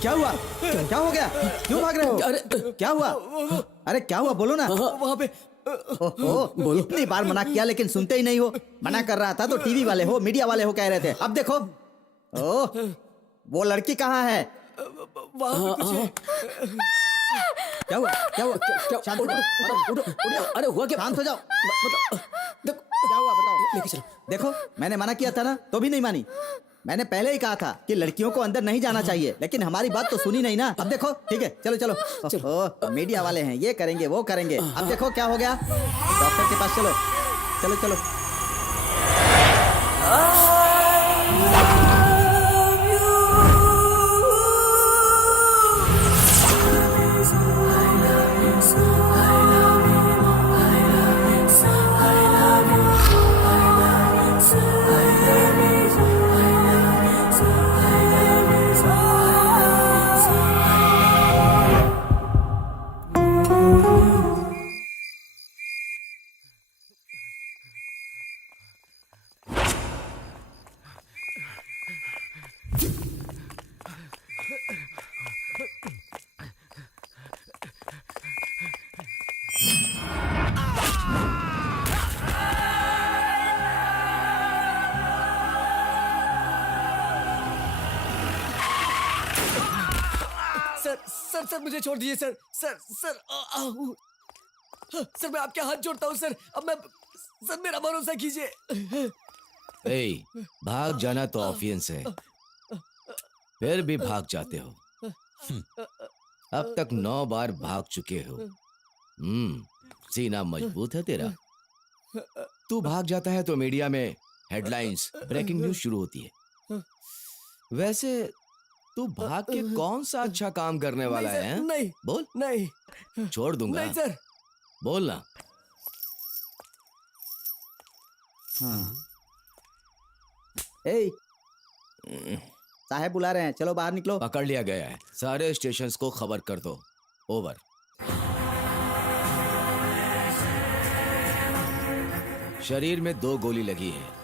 क्या हुआ? क्या हो गया? क्यों भाग रहे हो? अरे क्या हुआ? अरे क्या हुआ, बोलो ना। वहाँ पे ओहो, इतनी बार मना किया लेकिन सुनते ही नहीं हो। मना कर रहा था तो टीवी वाले हो, मीडिया वाले हो कह रहे थे, अब देखो। ओह, वो लड़की कहाँ है? वहाँ पे कुछ है। क्या हुआ? क्या हुआ? शांत हो जाओ। उठो, अरे हुआ क्या? शांत हो जाओ। देखो क्या हुआ बताओ। लेके चलो। देखो, मैंने मना किया था ना, तो भी नहीं मानी। मैंने पहले ही कहा था कि लड़कियों को अंदर नहीं जाना चाहिए, लेकिन हमारी बात तो सुनी नहीं ना। अब देखो, ठीक है, चलो चलो। ओह, मीडिया वाले हैं, ये करेंगे वो करेंगे। अब देखो क्या हो गया। डॉक्टर के पास चलो, चलो चलो। सर मुझे छोड़ दीजिए सर। सर मैं आपके हाथ जोड़ता हूँ सर। अब मैं सर मेरा भरोसा कीजिए। ए, भाग जाना तो ऑफियंस है, फिर भी भाग जाते हो। अब तक 9 बार भाग चुके हो। सीना मजबूत है तेरा। तू भाग जाता है तो मीडिया में हेडलाइंस, ब्रेकिंग न्यूज शुरू होती है। वैसे तू भाग के कौन सा अच्छा काम करने वाला है? नहीं बोल। नहीं छोड़ दूंगा। नहीं सर। बोल ना। ए, साहब बुला रहे हैं, चलो बाहर निकलो। पकड़ लिया गया है, सारे स्टेशंस को खबर कर दो। ओवर। शरीर में 2 गोली लगी है?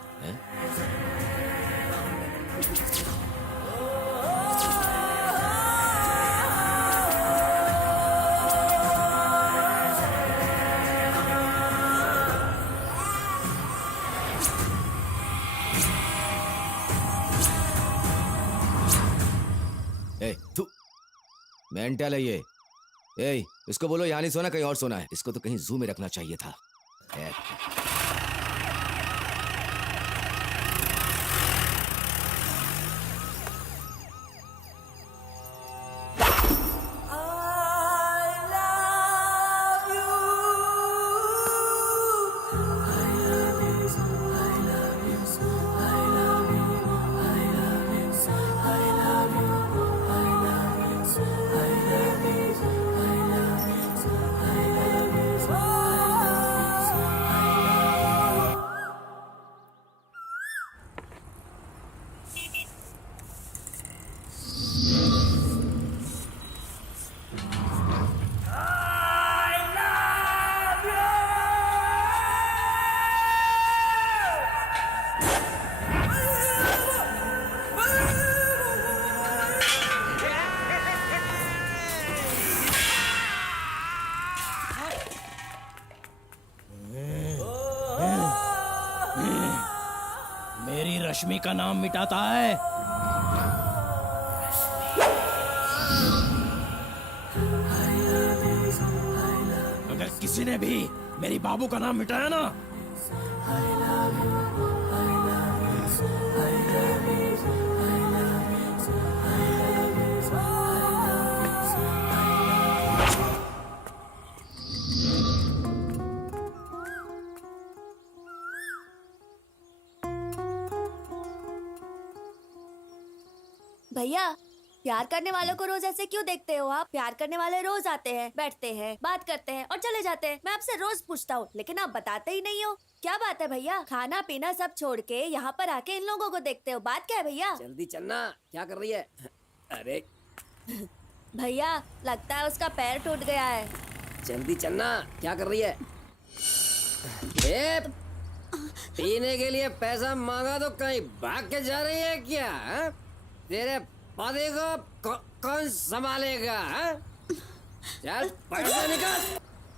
तू मेंटल है ये। इसको बोलो यहाँ नहीं सोना, कहीं और सोना है। इसको तो कहीं जू में रखना चाहिए था। मेरी रश्मि का नाम मिटाता है। अगर किसी ने भी मेरी बाबू का नाम मिटाया ना, भैया, प्यार करने वालों को रोज ऐसे क्यों देखते हो आप? प्यार करने वाले रोज आते हैं, बैठते हैं, बात करते हैं और चले जाते हैं। मैं आपसे रोज पूछता हूँ, लेकिन आप बताते ही नहीं हो। क्या बात है भैया? खाना पीना सब छोड़ के यहाँ पर आके इन लोगों को देखते हो, बात क्या है भैया? जल्दी चलना, क्या कर रही है? अरे भैया, लगता है उसका पैर टूट गया है। जल्दी चलना, क्या कर रही है? ए, पीने के लिए पैसा मांगा तो कहीं भाग के जा रही है क्या? तेरे पति को कौन संभालेगा? हाँ? चल पैसा निकाल।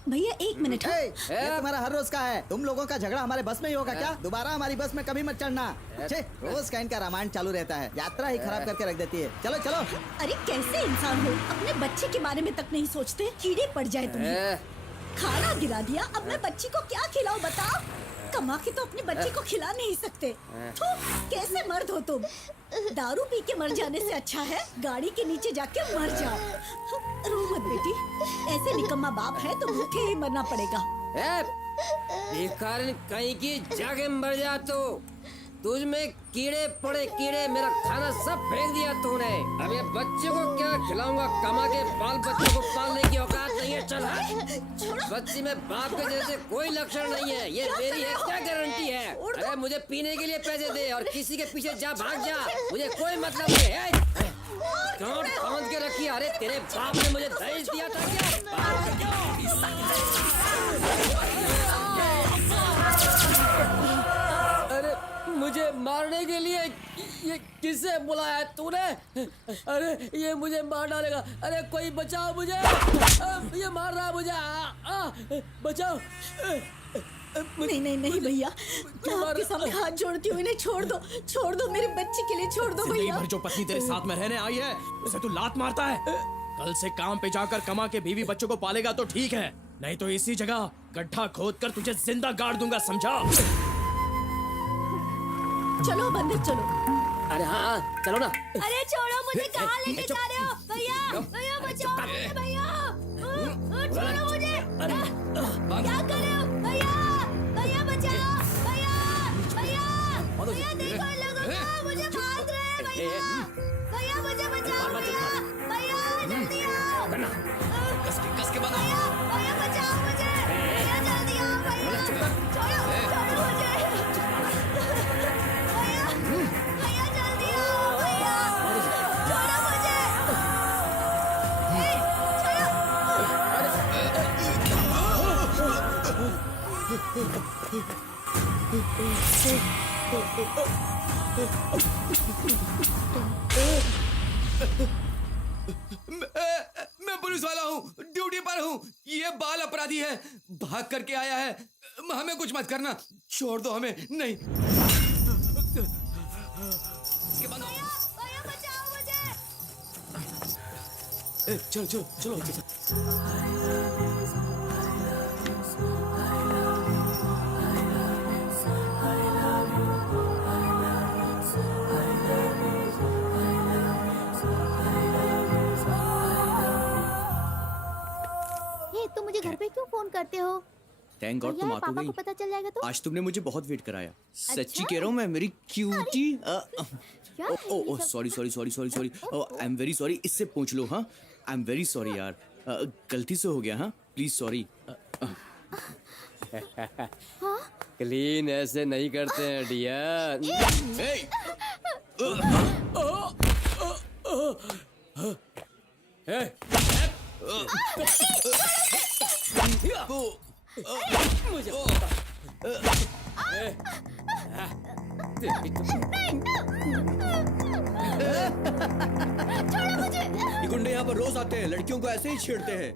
भैया 1 मिनट। ए, ये तुम्हारा हर रोज का है। तुम लोगों का झगड़ा हमारे बस में ही होगा क्या? दोबारा हमारी बस में कभी मत चढ़ना। छे, रोज का इनका रामायण चालू रहता है, यात्रा ही खराब करके रख देती है। चलो चलो। अरे कैसे इंसान हो, अपने बच्चे के बारे में तक नहीं सोचते? कीड़े पड़ जाए तुम्हें। खाना गिरा दिया, अब मैं बच्ची को क्या खिलाऊं बताओ? कमा के तो अपने बच्चे को खिला नहीं सकते। थू, कैसे मर्द हो तुम? दारू पी के मर जाने से अच्छा है गाड़ी के नीचे जाके मर जाओ। रो मत बेटी, ऐसे निकम्मा बाप है तो भूखे ही मरना पड़ेगा। भिखारी कहीं की जाके मर जा तू। तुझ में कीड़े पड़े कीड़े, मेरा खाना सब फेंक दिया तूने। अब ये बच्चे को क्या खिलाऊंगा? कमा के बाल बच्चों को पालने की औकात नहीं है। चल हट। बच्ची में बाप के जैसे कोई लक्षण नहीं है। ये मेरी है, क्या गारंटी है? अरे मुझे पीने के लिए पैसे दे और किसी के पीछे जा, भाग जा, मुझे कोई मतलब नहीं है। कौन बांध के रखी? अरे तेरे बाप ने मुझे दहेज दिया था क्या? अरे मुझे मारने के लिए ये किसे बुलाया तूने? अरे ये मुझे मार डालेगा। अरे कोई बचाओ मुझे, ये मार रहा है मुझे। बचाओ। नहीं नहीं नहीं भैया, मैं आपके सामने हाथ जोड़ती हूँ, इन्हें छोड़ दो मेरी बच्ची के लिए छोड़ दो जिंदगी भैया। भर जो पत्नी तेरे साथ में रहने आई है उसे तू लात मारता है। कल से काम पे जाकर कमा के बीवी बच्चों को पालेगा तो ठीक है, नहीं तो इसी जगह गड्ढा खोदकर तुझे जिंदा गाड़ दूंगा, समझा? चलो बंदर चलो। अरे हाँ चलो ना। अरे छोड़ो मुझे, कहाँ लेके जा रहे हो? भैया भैया बचाओ मुझे, भैया छोड़ो मुझे। क्या कर रहे हो भैया? भैया बचाओ, भैया भैया भैया देखो इन लोगों को, मुझे मार रहे हैं भैया। भैया मुझे बचाओ, भैया भैया जल्दी आओ। कस के बना। भैया भैया बचाओ मुझे, भैया जल्दी आओ भैया। छोड़ो छोड़ो मुझे भैया, भैया जल्दी आओ भैया, छोड़ो मुझे। मैं पुलिस वाला हूँ, ड्यूटी पर हूँ। ये बाल अपराधी है, भाग करके आया है। हमें कुछ मत करना, छोड़ दो हमें। नहीं भैया बचाओ मुझे। चलो चलो चलो। हे, तुम मुझे घर पे क्यों फोन करते हो? थैंक गॉड भैया, तुम आ तो पापा गई। को पता चल जाएगा तो? आज तुमने मुझे बहुत वेट कराया। सच्ची अच्छा? कह रहा हूँ मैं, मेरी क्यूटी। क्या है ये ओह सब? Sorry sorry sorry sorry sorry, I am very sorry. इससे पूछ लो। हाँ आई एम वेरी सॉरी यार, गलती से हो गया। हाँ प्लीज सॉरी। क्लीन ऐसे नहीं करते हैं डियर। मुझे ये गुंडे यहाँ पर रोज आते हैं, लड़कियों को ऐसे ही छेड़ते हैं।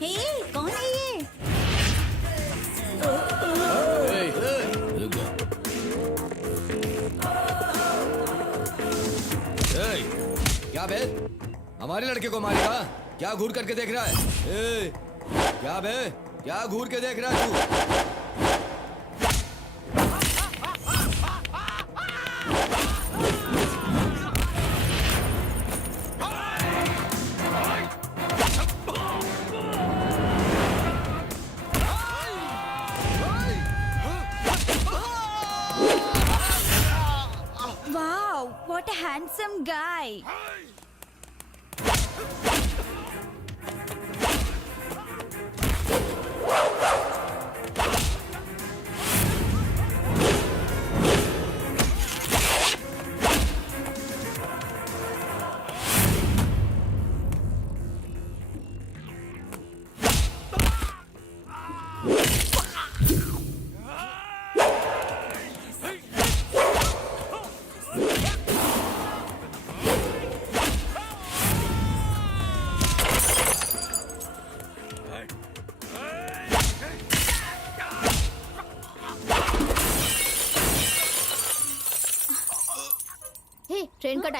हे, कौन है ये? क्या बे, हमारे लड़के को मारेगा? क्या घूर करके देख रहा है? क्या बे, क्या घूर के देख रहा है तू? Wow, what a handsome guy.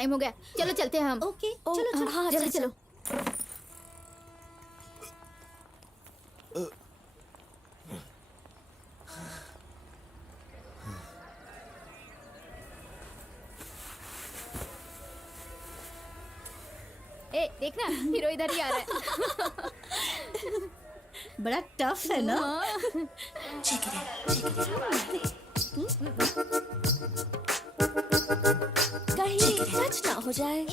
Time हो गया, चलो चलते हैं हम। ओके चलो चलो। हाँ जल्दी चलो। ए देखना, हीरो इधर ही आ रहा है। बड़ा टफ है ना। कहीं टच ना हो जाए।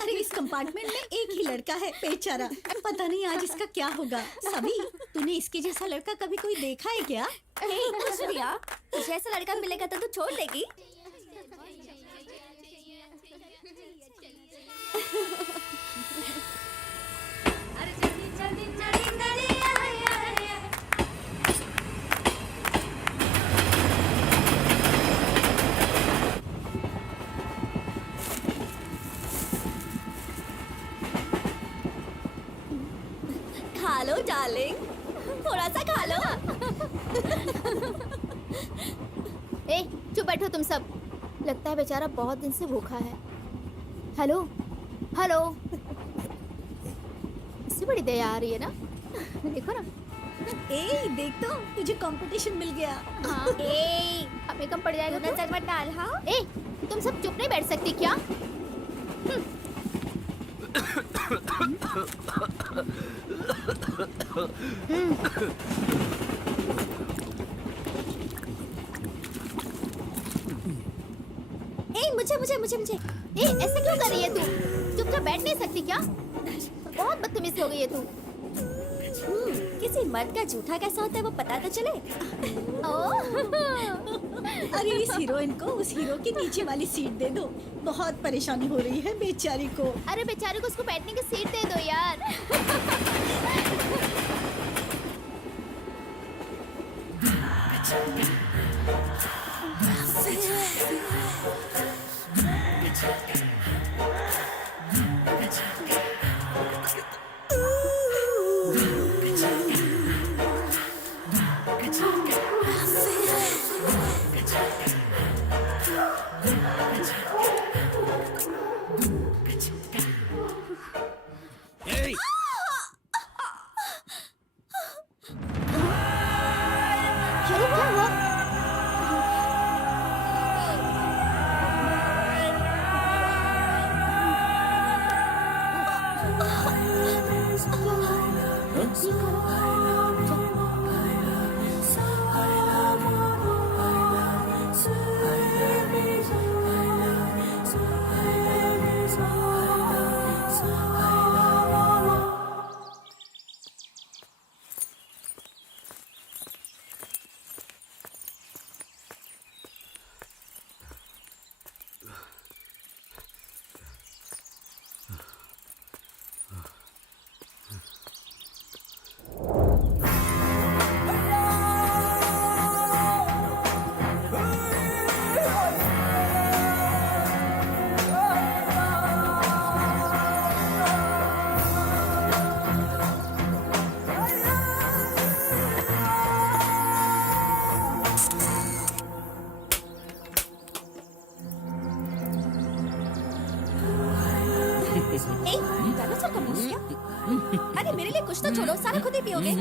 अरे इस कंपार्टमेंट में एक ही लड़का है बेचारा, पता नहीं आज इसका क्या होगा। सभी तूने इसके जैसा लड़का कभी कोई देखा है क्या? प्रिया, तुझे ऐसा लड़का मिलेगा तो तू छोड़ देगी? खा लो डार्लिंग, थोड़ा सा खा लो। ए चुप बैठो तुम सब, लगता है बेचारा बहुत दिन से भूखा है। हेलो हेलो, इससे बड़ी दया आ रही है ना। देखो ना। ए देख तो तुझे कंपटीशन मिल गया। हाँ ए हमें कम पड़ जाएगा तो? नजर मत डाल। हाँ ए तुम सब चुप नहीं बैठ सकती क्या? ए मुझे मुझे मुझे मुझे ए ऐसे क्यों कर रही है तू? चुपचाप बैठ नहीं सकती क्या? बहुत बदतमीज हो गई है तू। किसी मर्द का जूठा कैसा होता है वो पता तो चले। अरे इस हीरोइन को उस हीरो की नीचे वाली सीट दे दो, बहुत परेशानी हो रही है बेचारी को। अरे बेचारे को उसको बैठने की सीट दे दो यार। अरे क्या हुआ? डायनासोर का मूस क्या? अरे मेरे लिए कुछ तो छोड़ो, सारा खुद ही पियोगे।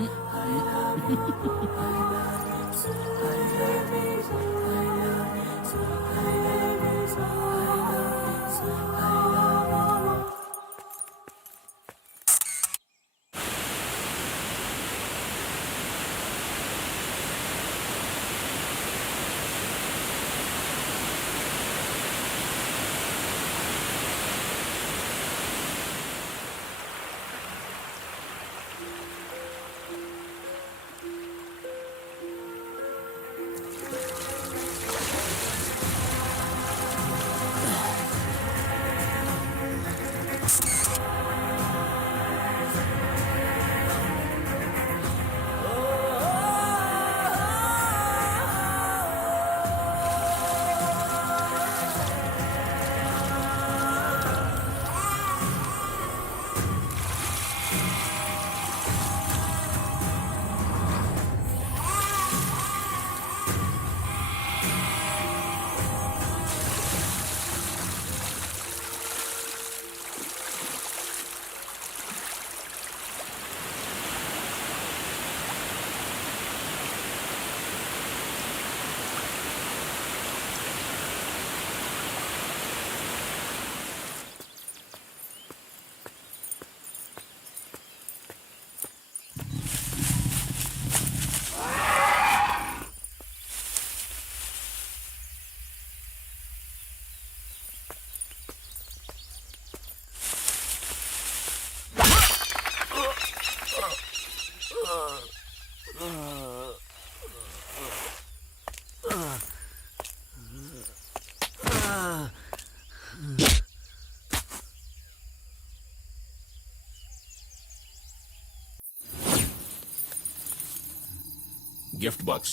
Gift box.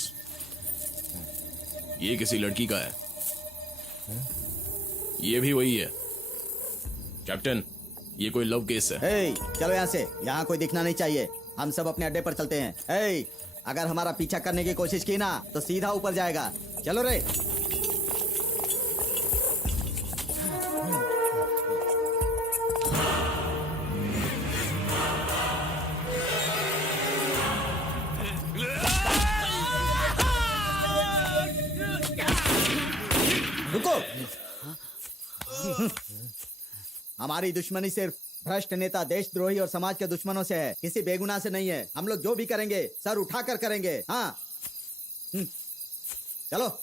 ये किसी लड़की का है। ये भी वही है। कैप्टन, ये कोई लव केस है। हे, चलो यहाँ से, यहाँ कोई दिखना नहीं चाहिए। हम सब अपने अड्डे पर चलते हैं। हे, अगर हमारा पीछा करने की कोशिश की ना तो सीधा ऊपर जाएगा। चलो रे। रुको। हमारी दुश्मनी सिर्फ भ्रष्ट नेता, देशद्रोही और समाज के दुश्मनों से है, किसी बेगुनाह से नहीं है। हम लोग जो भी करेंगे सर उठाकर करेंगे। हाँ, चलो।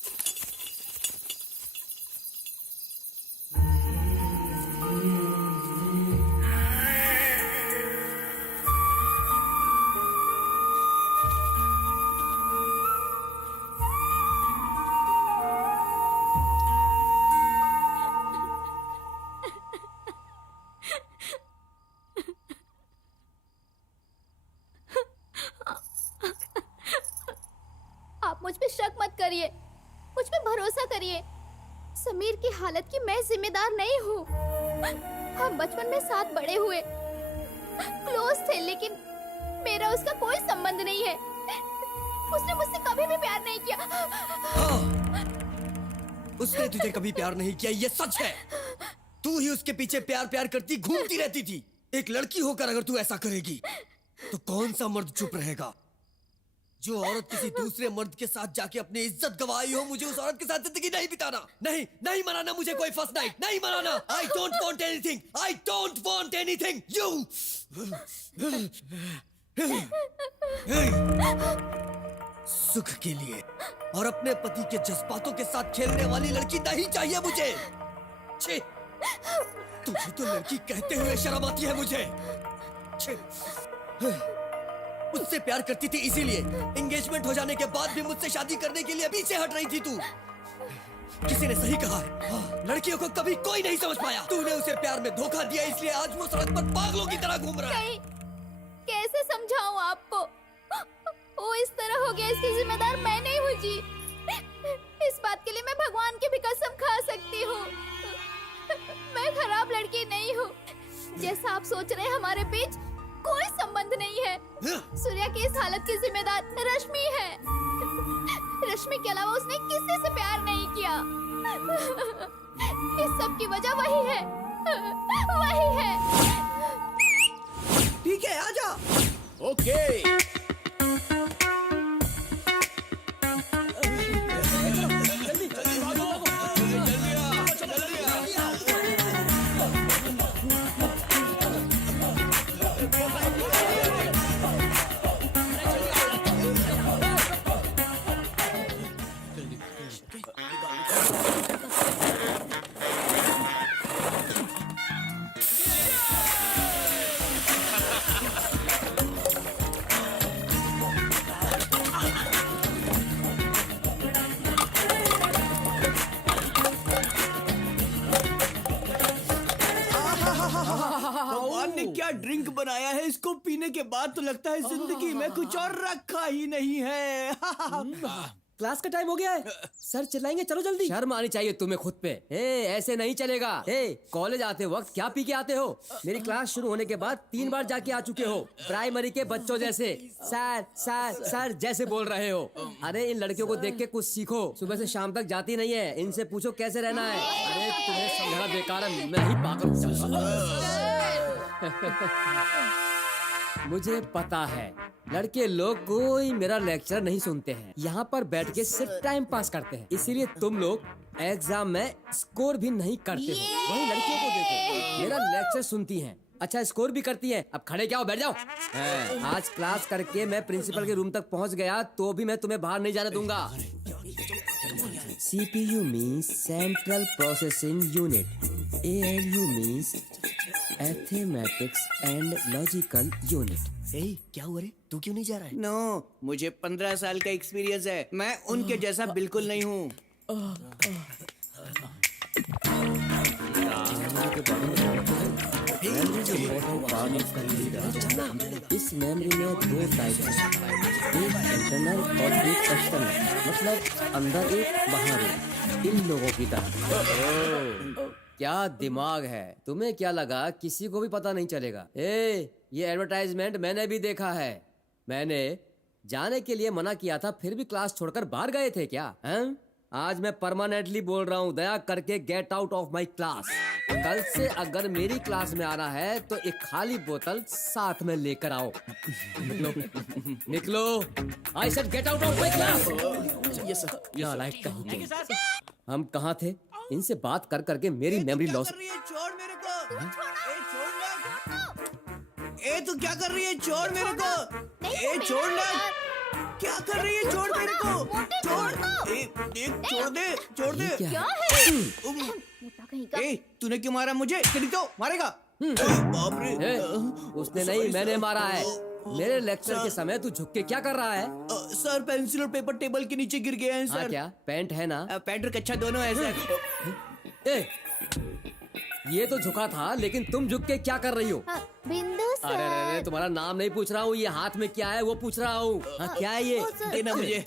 आप मुझ पे शक मत करिए, मुझ पे भरोसा करिए। समीर की हालत की मैं जिम्मेदार नहीं हूँ। हम बचपन में साथ बड़े हुए, क्लोज थे, लेकिन मेरा उसका कोई संबंध नहीं है। उसने मुझसे कभी भी प्यार नहीं किया। उसने तुझे कभी प्यार नहीं किया, ये सच है। तू ही उसके पीछे प्यार प्यार करती घूमती रहती थी। एक लड़की होकर अगर तू ऐसा करेगी तो कौन सा मर्द चुप रहेगा? जो औरत किसी दूसरे मर्द के साथ जाके अपनी इज्जत गवाई हो, मुझे उस औरत के साथ जिंदगी नहीं बिताना। नहीं, नहीं मनाना मुझे कोई फर्स्ट नाइट, नहीं मनाना। I don't want anything, I don't want anything, you। सुख के लिए और अपने पति के जज्बातों के साथ खेलने वाली लड़की नहीं चाहिए मुझे। छे, तुझे तो लड़की कहते हुए शर्म आती है मुझे। छे, मुझसे प्यार करती थी, इसीलिए एंगेजमेंट हो जाने के बाद भी मुझसे शादी करने के लिए पीछे हट रही थी तू। किसी ने सही कहा है, हाँ, लड़कियों को कभी कोई नहीं समझ पाया। तूने उसे प्यार में धोखा दिया, इसलिए आज वो सड़क पर पागलों की तरह घूम रहा है। कैसे समझाऊं आपको? वो इस तरह हो गया, इसकी जिम्मेदार मैं नहीं हूँ जी। इस बात के लिए मैं भगवान की भी कसम खा सकती हूँ। मैं खराब लड़की नहीं हूँ। जैसा आप सोच रहे हैं, हमारे बीच कोई संबंध नहीं है। सूर्या की इस हालत की जिम्मेदार रश्मि है। रश्मि के अलावा उसने किसी से प्यार नहीं किया। इस सब की वजह वही है, वही है। ठीक है, आजा। ओके। भगवान ने क्या ड्रिंक बनाया है, इसको पीने के बाद तो लगता है जिंदगी में कुछ और रखा ही नहीं है। क्लास का टाइम हो गया है, सर चिल्लाएंगे, चलो जल्दी। शर्म आनी चाहिए तुम्हें खुद पे। ऐसे नहीं चलेगा। कॉलेज आते वक्त क्या पी के आते हो? मेरी क्लास शुरू होने के बाद 3 बार जाके आ चुके हो, प्राइमरी के बच्चों जैसे सर सर सर जैसे बोल रहे हो। अरे इन लड़कियों को देख के कुछ सीखो, सुबह से शाम तक जाती नहीं है, इनसे पूछो कैसे रहना है। अरे तुम्हें समझाना बेकार है, मैं ही पागल। मुझे पता है लड़के लोग कोई मेरा लेक्चर नहीं सुनते हैं, यहाँ पर बैठ के सिर्फ टाइम पास करते हैं, इसीलिए तुम लोग एग्जाम में स्कोर भी नहीं करते हो। वही लड़कियों को देखो, मेरा लेक्चर सुनती हैं, अच्छा स्कोर भी करती हैं। अब खड़े क्या हो, बैठ जाओ। आज क्लास करके मैं प्रिंसिपल के रूम तक पहुँच गया तो भी मैं तुम्हें बाहर नहीं जाने दूंगा। CPU means Central Processing Unit, ALU means Arithmetics and Logical Unit। क्या हुआ रे, तू क्यों नहीं जा रहा है? नो, मुझे 15 साल का एक्सपीरियंस है, मैं उनके जैसा बिल्कुल नहीं हूँ। इस मेमोरी में 2 टाइप है, एक इंटरनल और एक एक्सटर्नल, मतलब अंदर एक बाहर एक, इन लोगों की तरह। क्या दिमाग है, तुम्हें क्या लगा किसी को भी पता नहीं चलेगा? ये एडवर्टाइजमेंट मैंने भी देखा है। मैंने जाने के लिए मना किया था, फिर भी क्लास छोड़कर बाहर गए थे क्या? हैं? आज मैं परमानेंटली बोल रहा हूँ, दया करके get out of my class. कल से अगर मेरी क्लास में आना है तो एक खाली बोतल साथ में लेकर आओ। निकलो, निकलो। I said get out of my class. Yes sir. या लाइक हम कहाँ थे? इनसे बात कर करके मेरी मेमोरी लॉस। छोड़ मेरे को। ए तू क्या कर रही है? छोड़ मेरे को। ए छोड़ ना। क्या कर रही है? छोड़ मेरे को। छोड़। ए छोड़ दे, छोड़ दे। क्या है? ए तूने क्यों मारा मुझे? तेरी तो मारेगा। बाप रे। उसने नहीं, मैंने मारा है। मेरे लेक्चर के समय तू झुक के क्या कर रहा है? सर पेंसिल और पेपर टेबल के नीचे गिर गए हैं हाँ, सर। क्या पैंट है ना? पैंट और कच्छा दोनों है सर। ए, ये तो झुका था, लेकिन तुम झुक के क्या कर रही हो? बिंदु अरे अरे अरे, तुम्हारा नाम नहीं पूछ रहा हूँ, ये हाथ में क्या है वो पूछ रहा हूँ। हाँ, क्या है ये? देना मुझे।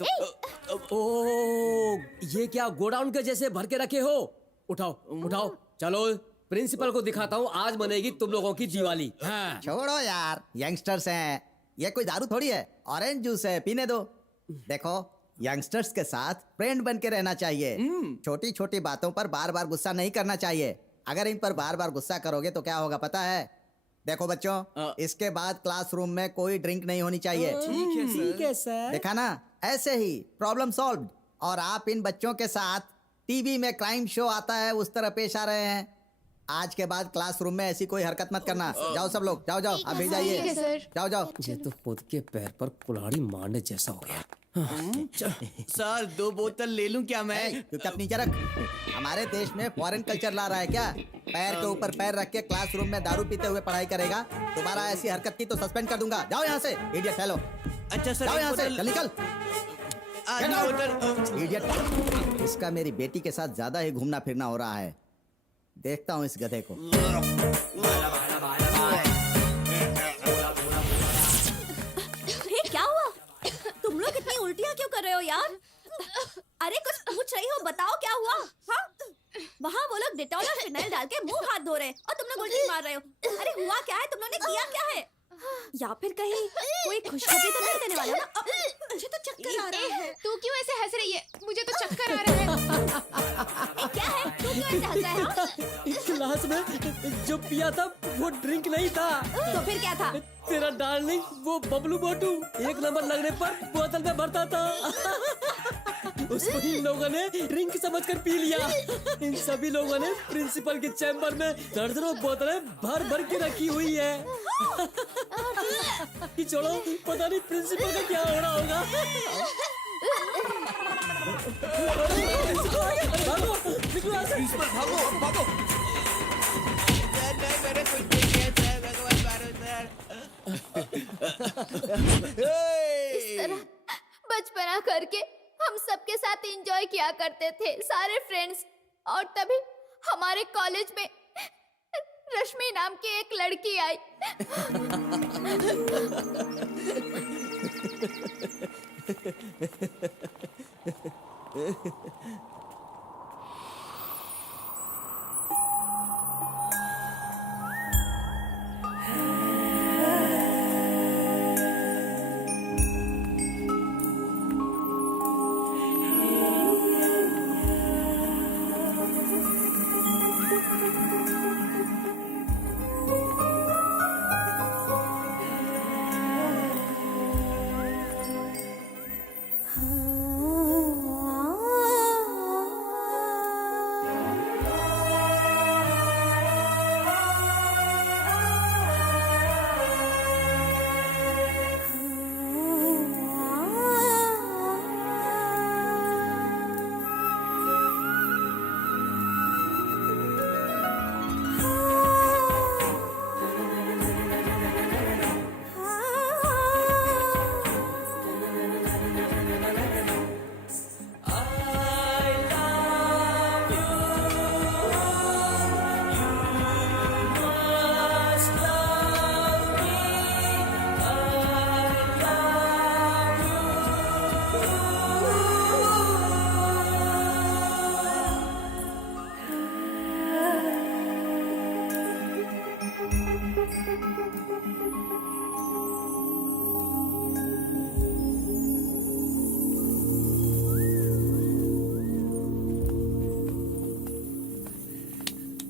ओ, ये क्या गोडाउन के जैसे भर के रखे हो? उठाओ, उठाओ, चलो प्रिंसिपल को दिखाता हूँ, आज मनेगी तुम लोगों की दिवाली। हाँ। छोड़ो यार, यंगस्टर्स हैं, ये कोई दारू थोड़ी है, ऑरेंज जूस है, पीने दो। देखो, यंगस्टर्स के साथ फ्रेंड बन के रहना चाहिए। छोटी छोटी बातों पर बार बार गुस्सा नहीं करना चाहिए। अगर इन पर बार बार गुस्सा करोगे तो क्या होगा पता है? देखो बच्चों, इसके बाद क्लासरूम में कोई ड्रिंक नहीं होनी चाहिए। ठीक है सर। देखा ना, ऐसे ही प्रॉब्लम सॉल्व। और आप इन बच्चों के साथ टीवी में क्राइम शो आता है उस तरह पेश आ रहे हैं। आज के बाद क्लासरूम में ऐसी कोई हरकत मत करना। जाओ सब लोग, जाओ जाओ, आप भी जाइए, जाओ जाओ। ये तो खुद के पैर पर कुल्हाड़ी मारने जैसा हो गया। सर 2 बोतल ले लूं क्या मैं? चुपचाप नीचे रख। हमारे देश में फॉरेन कल्चर ला रहा है क्या? पैर के ऊपर पैर रख के क्लासरूम में दारू पीते हुए पढ़ाई करेगा? दोबारा ऐसी हरकत की तो सस्पेंड कर दूंगा। जाओ यहाँ से, इडियट फेलो। अच्छा सर, जाओ यहाँ से, चल निकल। बोतल। इडियट। इसका मेरी बेटी के साथ ज्यादा ही घूमना फिरना हो रहा है। देखता हूँ इस गधे को। क्या हुआ? तुम लोग इतनी उल्टियाँ क्यों कर रहे हो यार? अरे कुछ पूछ रही हो, बताओ क्या हुआ? हाँ? वहाँ वो लोग डिटॉल और फिनाइल डाल के मुंह हाथ धो रहे हैं और तुम लोग उल्टी मार रहे हो। अरे हुआ क्या है? तुम लोगों ने किया क्या है? या फिर कहीं कोई खुशखबरी तो नहीं देने वाला ना? मुझे तो चक्कर आ रहा है। तू क्यों ऐसे हंस रही है? मुझे तो चक्कर आ रहा है। क्या है? तू क्यों ऐसे हंस रहा है? हाँ? क्लास में जो पिया था वो ड्रिंक नहीं था। तो फिर क्या था? तेरा डार्लिंग वो बबलू मोटू 1 नंबर लगने पर बोतल में भरता था। उसको इन लोगों ने ड्रिंक समझकर पी लिया। इन सभी लोगों ने प्रिंसिपल के चैम्बर में दर्जनों बोतलें भर भर के रखी हुई है। कि छोड़ो, पता नहीं प्रिंसिपल का क्या हो रहा होगा। भागो, निकलो यहाँ से। भागो, भागो। सर, नहीं, मैंने कुछ नहीं किया सर, भगवान मारो सर। इस तरह बचपना करके हम सबके साथ एंजॉय किया करते थे, सारे फ्रेंड्स। और तभी हमारे कॉलेज में रश्मि नाम की एक लड़की आई।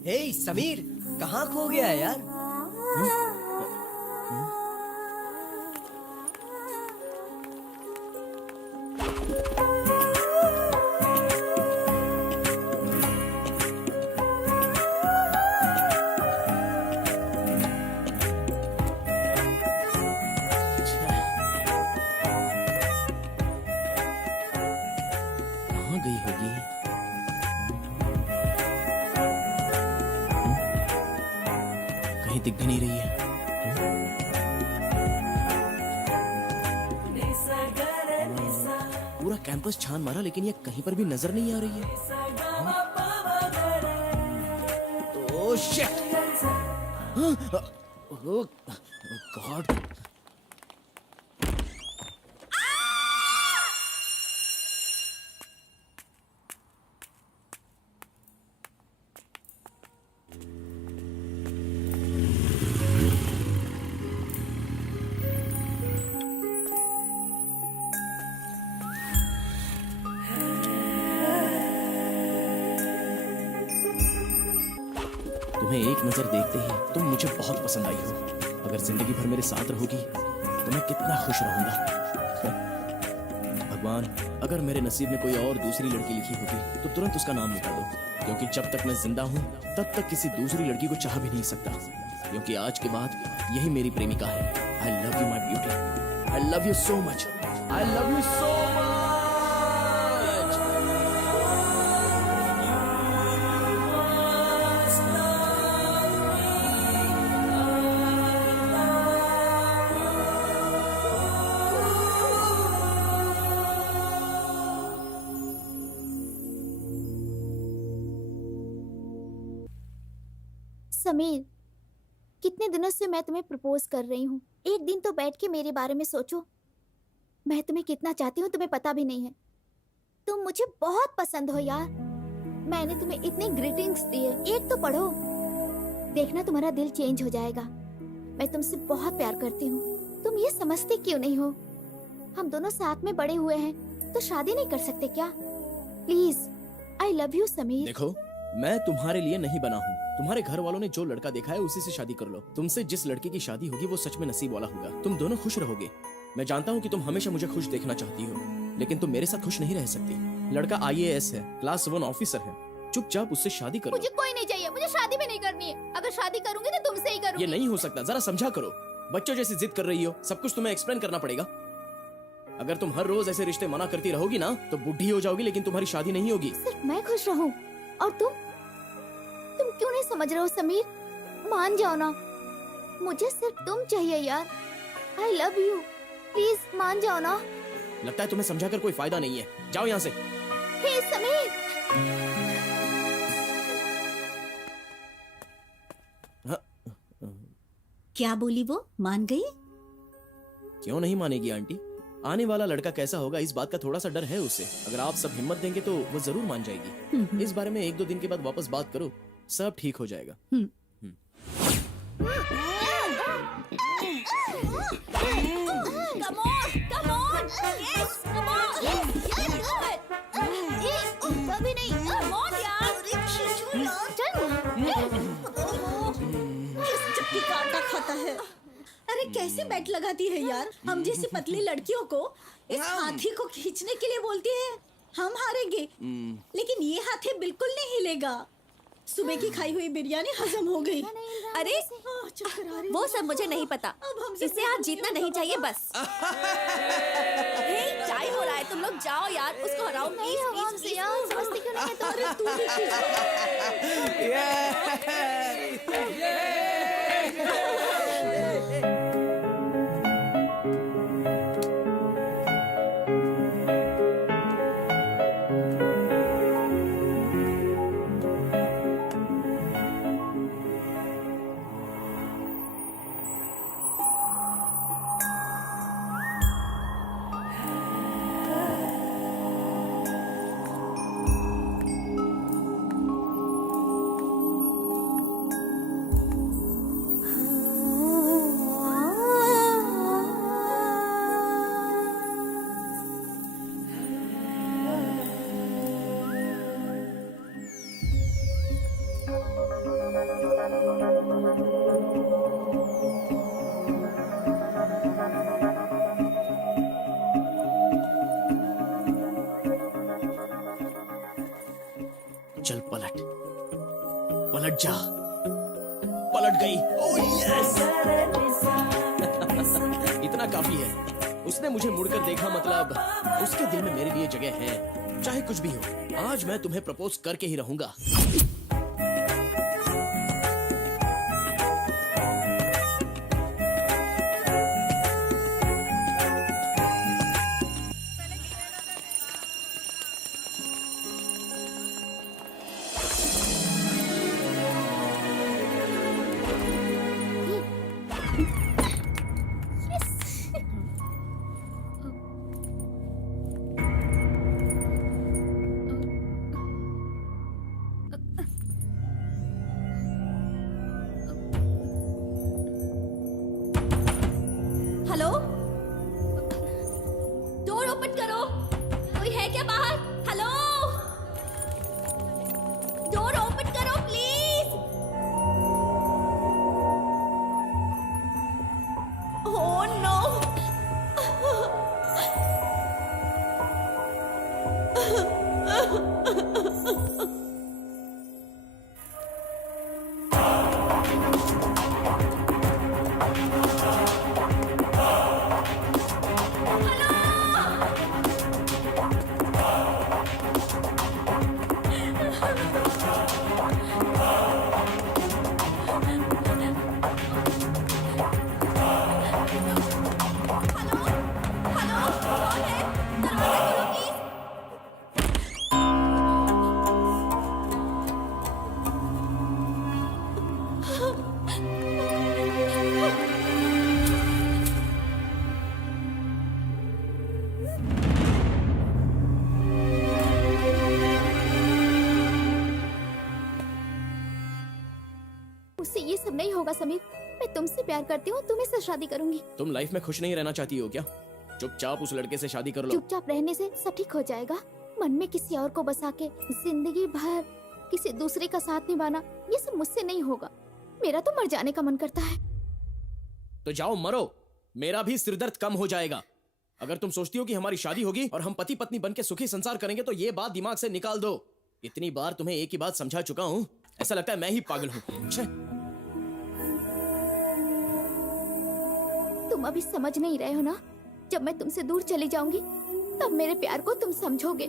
हे समीर, कहाँ खो गया है यार? कहाँ गई होगी? कहीं दिख भी नहीं रही है। पूरा कैंपस छान मारा लेकिन ये कहीं पर भी नजर नहीं आ रही है। Oh shit! Oh God! तुम्हें एक नजर देखते ही तुम मुझे बहुत पसंद आई हो। अगर जिंदगी भर मेरे साथ रहोगी तो मैं कितना खुश रहूंगा। भगवान, अगर मेरे नसीब में कोई और दूसरी लड़की लिखी होगी तो तुरंत उसका नाम मिटा दो, क्योंकि जब तक मैं जिंदा हूँ तब तक किसी दूसरी लड़की को चाह भी नहीं सकता, क्योंकि आज के बाद यही मेरी प्रेमिका है। आई love you my beauty, I love you so much, I love you so much. Sameer, कितने दिनों से मैं तुम्हें प्रपोज कर रही हूँ। एक दिन तो बैठ के मेरे बारे में सोचो। मैं तुम्हें कितना चाहती हूँ तुम्हें पता भी नहीं है। तुम मुझे बहुत पसंद हो यार। मैंने तुम्हें इतनी ग्रीटिंग्स दिए, एक तो पढ़ो। देखना तुम्हारा दिल चेंज हो जाएगा। मैं तुमसे बहुत प्यार करती हूँ। तुम ये समझते क्यों नहीं हो? हम दोनों साथ में बड़े हुए हैं तो शादी नहीं कर सकते क्या? Please, I love you Sameer. देखो, मैं तुम्हारे लिए नहीं बना हूँ। तुम्हारे घर वालों ने जो लड़का देखा है उसी से शादी कर लो। तुमसे जिस लड़की की शादी होगी वो सच में नसीब वाला होगा। तुम दोनों खुश रहोगे। मैं जानता हूँ कि तुम हमेशा मुझे खुश देखना चाहती हो, लेकिन तुम मेरे साथ खुश नहीं रह सकती। लड़का IAS है, क्लास 1 ऑफिसर है। चुपचाप उससे शादी करो। मुझे कोई नहीं चाहिए, मुझे शादी भी नहीं करनी है। अगर शादी करूंगी तो तुमसे ही करूंगी। ये नहीं हो सकता, जरा समझा करो। बच्चों जैसी जिद कर रही हो, सब कुछ तुम्हें एक्सप्लेन करना पड़ेगा। अगर तुम हर रोज ऐसे रिश्ते मना करती रहोगी ना तो बुढ़ी हो जाओगी, लेकिन तुम्हारी शादी नहीं होगी। सिर्फ मैं खुश रहूं और तुम क्यों नहीं समझ रहे हो समीर? मान जाओ ना, मुझे सिर्फ तुम चाहिए यार। आई लव यू, प्लीज मान जाओ ना। लगता है तुम्हें समझाकर कोई फायदा नहीं है। जाओ यहाँ से। हे समीर, क्या बोली वो? मान गई? क्यों नहीं मानेगी आंटी? आने वाला लड़का कैसा होगा इस बात का थोड़ा सा डर है उसे। अगर आप सब हिम्मत देंगे तो वो जरूर मान जाएगी। इस बारे में 1-2 दिन के बाद वापस बात करो, सब ठीक हो जाएगा। Come on, come on, yes, come on, yes, yes, do it. कभी नहीं, come on यार, चल। चक्की का आटा खाता है। अरे कैसे बैट लगाती है यार? हम जैसी पतली लड़कियों को इस हाथी को खींचने के लिए बोलती है। हम हारेंगे, लेकिन ये हाथी बिल्कुल नहीं हिलेगा। सुबह की खाई हुई बिरयानी हजम हो गई। अरे वो सब मुझे नहीं पता। इससे आज जीतना नहीं चाहिए बस। हे, चाय हो रहा है, तुम लोग जाओ यार, उसको हराओ प्लीज प्लीज। समझती क्यों नहीं है तुम? अरे तू भी पलट जा। पलट गई। Oh yes. इतना काफी है। उसने मुझे मुड़कर देखा, मतलब उसके दिल में मेरे लिए जगह है, चाहे कुछ भी हो। आज मैं तुम्हें प्रपोज करके ही रहूंगा। हेलो, डोर ओपन करो, कोई है क्या बाहर? हेलो, डोर ओपन करो प्लीज। Oh no. मुझसे ये सब नहीं होगा समीर। मैं तुमसे प्यार करती हूँ, तुम्हें से शादी करूंगी। तुम लाइफ में खुश नहीं रहना चाहती हो क्या? चुपचाप उस लड़के से शादी कर लो। चुपचाप रहने से सब ठीक हो जाएगा। मन में किसी और को बसा के जिंदगी भर किसी दूसरे का साथ निभाना, ये सब मुझसे नहीं होगा। मेरा तो मर जाने का मन करता है। तो जाओ मरो, मेरा भी सिरदर्द कम हो जाएगा। अगर तुम सोचती हो कि हमारी शादी होगी और हम पति पत्नी बनके सुखी संसार करेंगे तो ये बात दिमाग से निकाल दो। इतनी बार तुम्हें एक ही बात समझा चुका हूँ, ऐसा लगता है मैं ही पागल हूँ। छे। तुम अभी समझ नहीं रहे हो ना, जब मैं तुमसे दूर चली जाऊंगी तब मेरे प्यार को तुम समझोगे।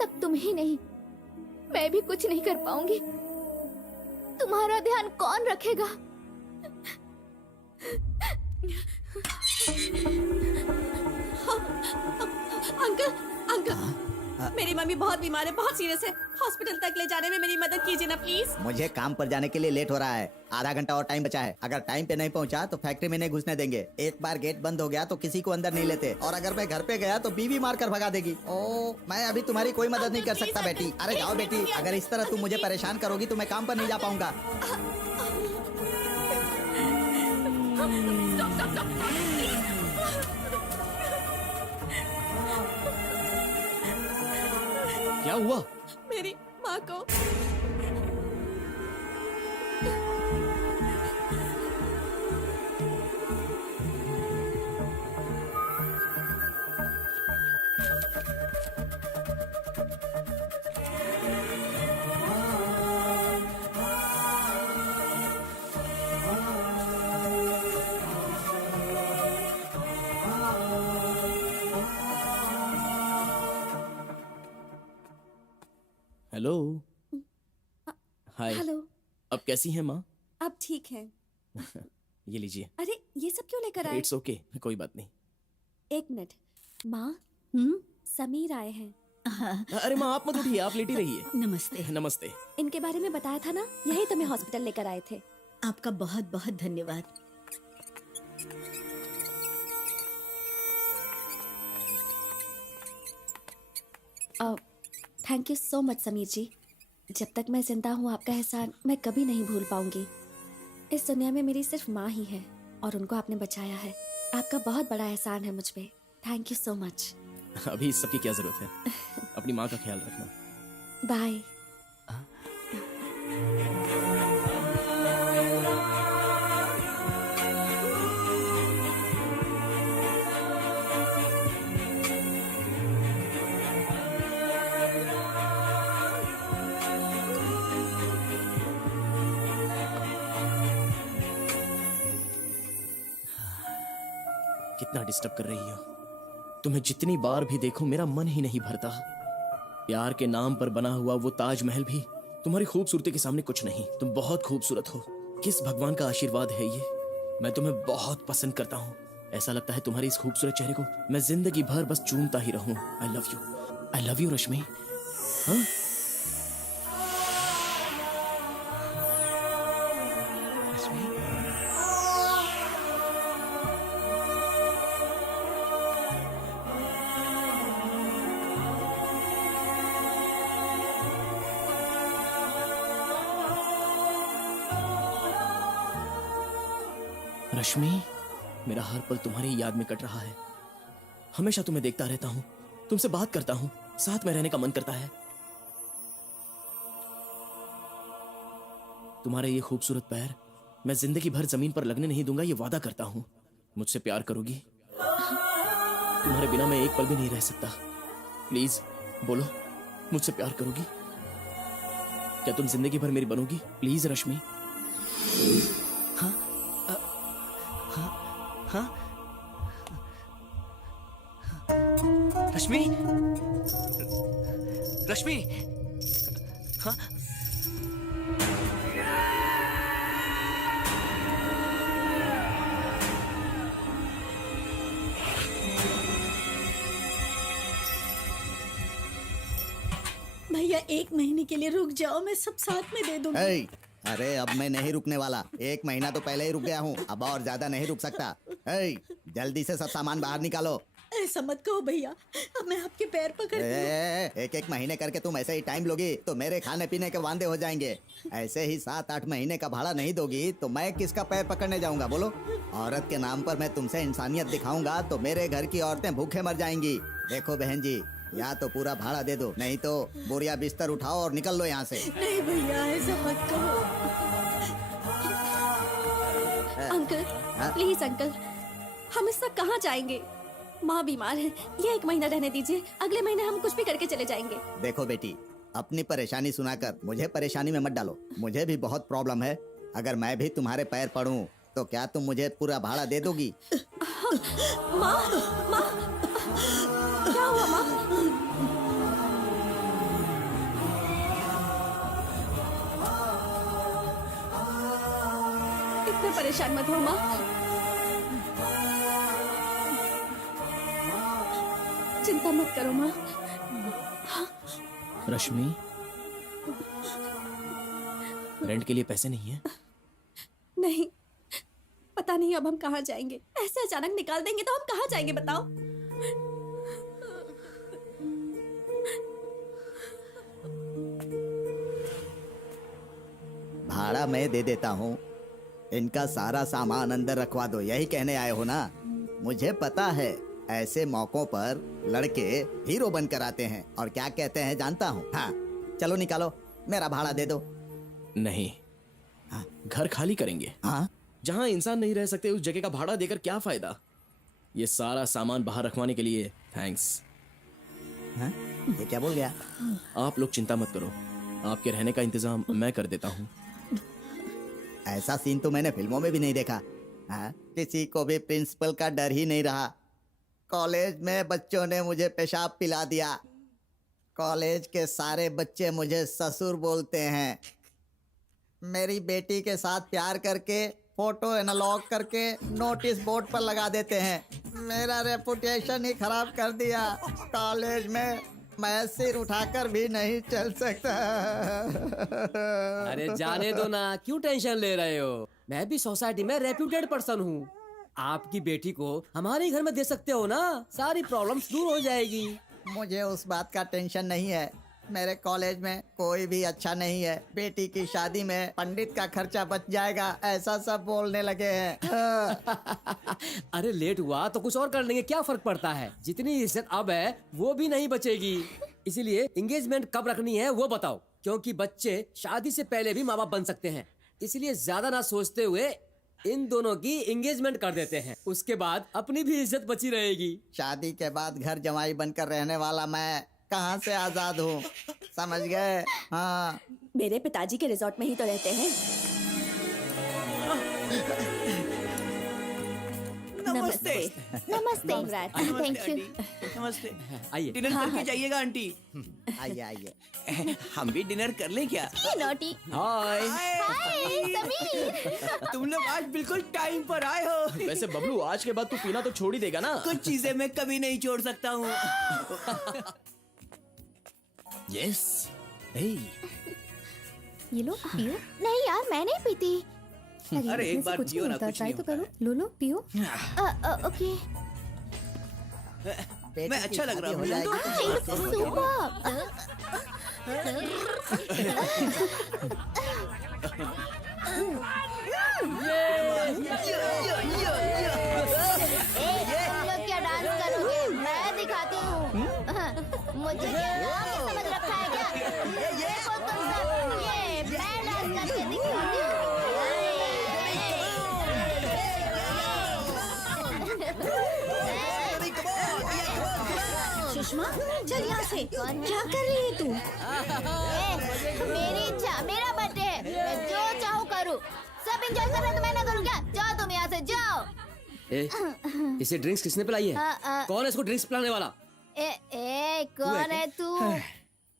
तब तुम ही नहीं, मैं भी कुछ नहीं कर पाऊंगी। तुम्हारा ध्यान कौन रखेगा? अंकल, अंकल, मेरी मम्मी बहुत बीमार है, बहुत सीरियस है। हॉस्पिटल तक ले जाने में मेरी मदद कीजिए ना प्लीज। मुझे काम पर जाने के लिए लेट हो रहा है, आधा घंटा और टाइम बचा है। अगर टाइम पे नहीं पहुंचा तो फैक्ट्री में नहीं घुसने देंगे। एक बार गेट बंद हो गया तो किसी को अंदर नहीं लेते, और अगर मैं घर पे गया तो बीवी मार कर भगा देगी। ओ, मैं अभी तुम्हारी कोई मदद नहीं कर सकता बेटी। अरे जाओ बेटी, अगर इस तरह तुम मुझे परेशान करोगी तो मैं काम पर नहीं जा पाऊंगा। क्या हुआ? मेरी माँ को हेलो। हाय। हेलो। अब कैसी हैं माँ? अब ठीक है। ये लीजिए। अरे ये सब क्यों लेकर आए? इट्स ओके, कोई बात नहीं। एक मिनट, माँ, समीर आए हैं। अरे माँ आप मत उठिए, आप लेटी रहिए। नमस्ते। नमस्ते। इनके बारे में बताया था ना, यही तुम्हें हॉस्पिटल लेकर आए थे। आपका बहुत बहुत धन्यवाद। Thank you so much Sameer ji. जब तक मैं जिंदा हूँ आपका एहसान मैं कभी नहीं भूल पाऊंगी। इस दुनिया में मेरी सिर्फ माँ ही है और उनको आपने बचाया है। आपका बहुत बड़ा एहसान है मुझ पे। Thank you so much. अभी इस सब की क्या जरूरत है? अपनी माँ का ख्याल रखना। बाय। कितना डिस्टर्ब कर रही हो। तुम्हें जितनी बार भी देखो मेरा मन ही नहीं भरता। प्यार के नाम पर बना हुआ वो ताजमहल भी तुम्हारी खूबसूरती के सामने कुछ नहीं। तुम बहुत खूबसूरत हो। किस भगवान का आशीर्वाद है ये। मैं तुम्हें बहुत पसंद करता हूँ। ऐसा लगता है तुम्हारी इस खूबसूरत चेहरे को मैं जिंदगी भर बस चूमता ही रहूं। आई लव यू रश्मि। हाँ? रश्मि, मेरा हर पल तुम्हारी याद में कट रहा है। हमेशा तुम्हें देखता रहता हूं, तुमसे बात करता हूं, साथ में रहने का मन करता है। तुम्हारे ये खूबसूरत पैर मैं जिंदगी भर जमीन पर लगने नहीं दूंगा, ये वादा करता हूं। मुझसे प्यार करोगी? तुम्हारे बिना मैं एक पल भी नहीं रह सकता। प्लीज बोलो, मुझसे प्यार करोगी? क्या तुम जिंदगी भर मेरी बनोगी? प्लीज रश्मि। हाँ? हाँ? रश्मि, रश्मि, हाँ? भैया 1 महीने के लिए रुक जाओ, मैं सब साथ में दे दूंगी। हे, अरे अब मैं नहीं रुकने वाला। 1 महीना तो पहले ही रुक गया हूँ, अब और ज्यादा नहीं रुक सकता। हे, जल्दी से सब सामान बाहर निकालो। ऐसा मत कहो भैया, अब मैं आपके पैर पकड़ती हूँ। 1-1 महीने करके तुम ऐसे ही टाइम लोगी तो मेरे खाने पीने के वांदे हो जाएंगे। ऐसे ही 7-8 महीने का भाड़ा नहीं दोगी तो मैं किसका पैर पकड़ने जाऊंगा बोलो? औरत के नाम पर मैं तुमसे इंसानियत दिखाऊंगा तो मेरे घर की औरतें भूखे मर जाएंगी। देखो बहन जी, या तो पूरा भाड़ा दे दो, नहीं तो बोरिया बिस्तर उठाओ और निकल लो यहाँ से। नहीं भैया, ऐसा मत कहो। अंकल प्लीज अंकल, हम इस वक्त कहाँ जाएंगे? माँ बीमार है, ये 1 महीना रहने दीजिए, अगले महीने हम कुछ भी करके चले जाएंगे। देखो बेटी, अपनी परेशानी सुनाकर मुझे परेशानी में मत डालो। मुझे भी बहुत प्रॉब्लम है। अगर मैं भी तुम्हारे पैर पड़ूं तो क्या तुम मुझे पूरा भाड़ा दे दोगी? माँ, माँ, क्या हुआ माँ? इतने परेशान मत हो माँ। चिंता मत करो माँ। रश्मि, रेंट के लिए पैसे नहीं है? नहीं, पता नहीं अब हम कहाँ जाएंगे। ऐसे अचानक निकाल देंगे तो हम कहाँ जाएंगे बताओ? भाड़ा मैं दे देता हूँ, इनका सारा सामान अंदर रखवा दो, यही कहने आए हो ना? मुझे पता है ऐसे मौकों पर लड़के हीरो बनकर आते हैं और क्या कहते हैं जानता हूँ। हाँ, चलो निकालो, मेरा भाड़ा दे दो। नहीं। हाँ? घर खाली करेंगे। हाँ? जहां इंसान नहीं रह सकते उस जगह का भाड़ा देकर क्या फायदा? ये सारा सामान बाहर रखवाने के लिए थैंक्स। हाँ? ये क्या बोल गया? आप लोग चिंता मत करो, आपके रहने का इंतजाम मैं कर देता हूँ। ऐसा सीन तो मैंने फिल्मों में भी नहीं देखा। हाँ? किसी को भी प्रिंसिपल का डर ही नहीं रहा। कॉलेज में बच्चों ने मुझे पेशाब पिला दिया। कॉलेज के सारे बच्चे मुझे ससुर बोलते हैं। मेरी बेटी के साथ प्यार करके फोटो एनालॉग करके नोटिस बोर्ड पर लगा देते हैं। मेरा रेपुटेशन ही खराब कर दिया। कॉलेज में मैं सिर उठाकर भी नहीं चल सकता। अरे जाने दो ना, क्यों टेंशन ले रहे हो? मैं भी सोसाइटी में रेप्यूटेड पर्सन हूँ। आपकी बेटी को हमारे घर में दे सकते हो ना, सारी प्रॉब्लम्स दूर हो जाएगी। मुझे उस बात का टेंशन नहीं है। मेरे कॉलेज में कोई भी अच्छा नहीं है। बेटी की शादी में पंडित का खर्चा बच जाएगा, ऐसा सब बोलने लगे हैं। अरे लेट हुआ तो कुछ और कर लेंगे, क्या फर्क पड़ता है? जितनी इज्जत अब है वो भी नहीं बचेगी। इसीलिए एंगेजमेंट कब रखनी है वो बताओ, क्योंकि बच्चे शादी से पहले भी माँ बाप बन सकते हैं। इसलिए ज्यादा ना सोचते हुए इन दोनों की एंगेजमेंट कर देते हैं, उसके बाद अपनी भी इज्जत बची रहेगी। शादी के बाद घर जमाई बनकर रहने वाला मैं कहाँ से आजाद हूँ, समझ गए? हाँ, मेरे पिताजी के रिजॉर्ट में ही तो रहते हैं। नमस्ते। नमस्ते Congrats. थैंक यू आंटी, नमस्ते। आइए। डिनर करके जाइएगा आंटी। आइए आइए। हम भी डिनर कर लें क्या? ये नोटी हाय। हाय समीर। तुम लोग आज बिल्कुल टाइम पर आए हो। वैसे बबलू आज के बाद तू पीना तो छोड़ ही देगा ना? कुछ चीजें मैं कभी नहीं छोड़ सकता हूँ। यस। ये लो पियो। नहीं यार मैं नहीं पीती। अरे एक बार पियो ना, कुछ ट्राई नहीं तो होता करो। लो पियो। ओके। मैं अच्छा लग रहा हूँ ना? क्या डांस करोगे? मैं दिखाती हूँ। मुझे समझ रखा है क्या? देखो तुम सब, ये मैं डांस करके दिखाती हूँ। सुषमा चल यहाँ से। क्या कर रही है तू? मेरी इच्छा, मेरा बर्थडे है, मैं जो चाहूँ करूँ। सब एंजॉय कर रहे हैं तो मैं ना करूँ क्या? जाओ तुम यहाँ से जाओ। इसे ड्रिंक्स किसने पिलाई है? कौन है इसको ड्रिंक्स पिलाने वाला? कौन है तू?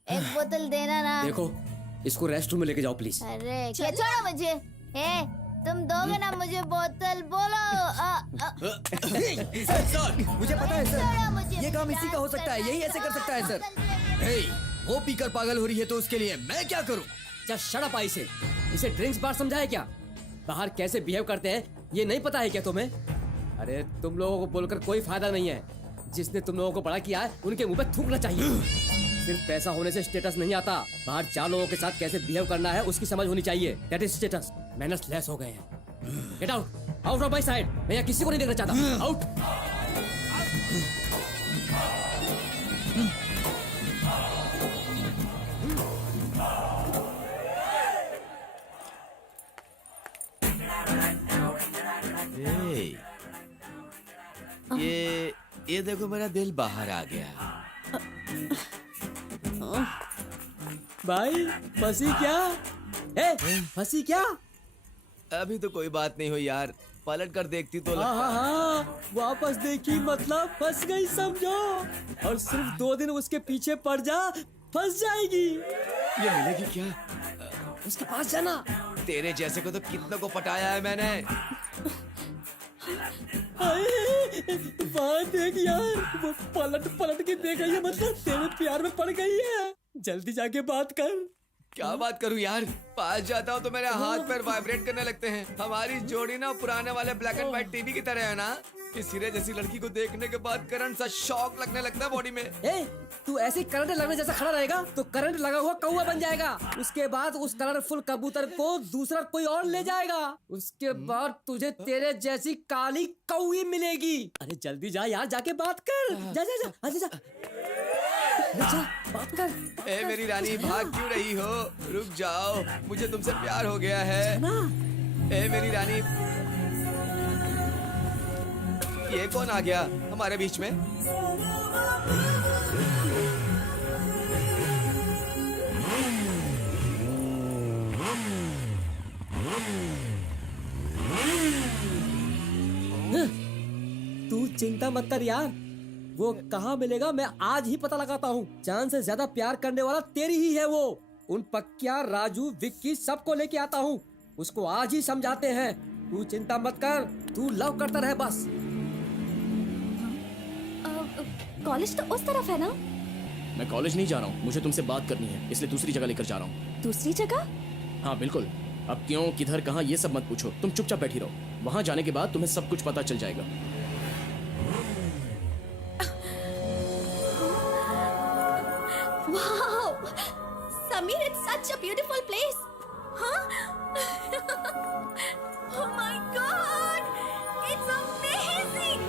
एक बोतल देना ना। देखो इसको रेस्ट रूम में लेके जाओ प्लीज। अरे क्या छोड़ो मुझे। तुम दोगे ना मुझे बोतल? बोलो। सर मुझे पता है छोड़ो सर, मुझे। ये काम इसी का हो सकता है, यही ऐसे कर सकता है सर। हे, वो पीकर पागल हो रही है तो उसके लिए मैं क्या करूं? Just shut up. इसे ड्रिंक्स बार समझाए क्या? बाहर कैसे बिहेव करते हैं ये नहीं पता है क्या तुम्हें? अरे तुम लोगों को बोलकर कोई फायदा नहीं है। जिसने तुम लोगों को बड़ा किया है उनके मुंह पे थूकना चाहिए। सिर्फ पैसा होने से स्टेटस नहीं आता। बाहर 4 लोगों के साथ कैसे बिहेव करना है उसकी समझ होनी चाहिए। That is status. Manners less हो गए हैं। Get out, out of my side. मैं यहाँ किसी को नहीं देखना चाहता। आउट। ये देखो मेरा दिल बाहर आ गया। भाई फंसी क्या? फंसी क्या? अभी तो कोई बात नहीं हुई यार, पलट कर देखती तो हाँ, वापस देखी मतलब फंस गई समझो। और सिर्फ 2 दिन उसके पीछे पड़ जा, फंस जाएगी। ये मिलेगी क्या? उसके पास जाना। तेरे जैसे को तो कितनों को पटाया है मैंने। वहाँ देख यार, वो पलट के देख रही है, मतलब तेरे प्यार में पड़ गई है। जल्दी जाके बात कर। क्या बात करूं यार, पास जाता हूँ तो मेरे हाथ पैर वाइब्रेट करने लगते हैं। हमारी जोड़ी ना पुराने वाले ब्लैक एंड व्हाइट टीवी की तरह है ना। इस हीरे जैसी लड़की को देखने के बाद करंट सा शॉक लगने लगता है बॉडी में। तू ऐसे करंट लगने जैसा खड़ा रहेगा तो करंट लगा हुआ कौवा बन जाएगा। उसके बाद उस कलरफुल कबूतर को दूसरा कोई और ले जाएगा। उसके बाद तुझे तेरे जैसी काली कौवी मिलेगी। अरे जल्दी जा यार, जाके बात कर। जा जा जा, जा, जा। बात कर। ए मेरी रानी, भाग क्यों रही हो? रुक जाओ, मुझे तुमसे प्यार हो गया है। ए मेरी रानी, ये कौन आ गया हमारे बीच में? तू चिंता मत कर यार, वो कहाँ मिलेगा मैं आज ही पता लगाता हूँ। जान से ज्यादा प्यार करने वाला तेरी ही है वो। उन पक्किया, राजू, विक्की सबको लेके आता हूँ। उसको आज ही समझाते हैं। तू चिंता मत कर, तू लव करता रहे बस। कॉलेज तो उस तरफ है ना? मैं कॉलेज नहीं जा रहा हूँ, मुझे तुमसे बात करनी है, इसलिए दूसरी जगह लेकर जा रहा हूँ। दूसरी जगह? हाँ बिल्कुल। अब क्यों, किधर, कहाँ, ये सब मत पूछो, तुम चुपचाप बैठी रहो। वहाँ जाने के बाद तुम्हें सब कुछ पता चल जाएगा। Wow! Samir, it's such a beautiful place. Huh? Oh my God! It's amazing!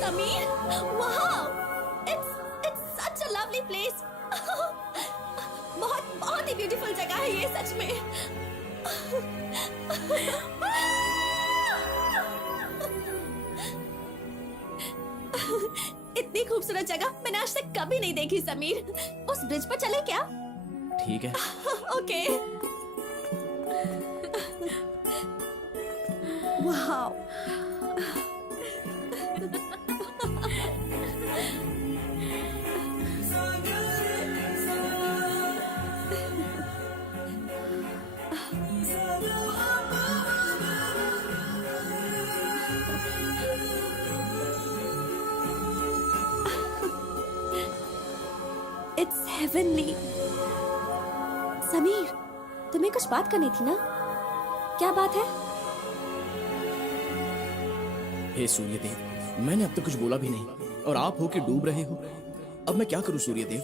Samir, wow! It's such a lovely place. बहुत ही beautiful जगह है ये सच में. इतनी खूबसूरत जगह मैंने आज तक कभी नहीं देखी समीर। उस ब्रिज पर चले क्या? ठीक है। Okay. Wow. It's heavenly. Sameer, तुम्हें कुछ बात करनी थी ना? क्या बात है? हे सूर्यदेव, मैंने अब तक कुछ बोला भी नहीं और आप हो कि डूब रहे हो। अब मैं क्या करूं सूर्यदेव?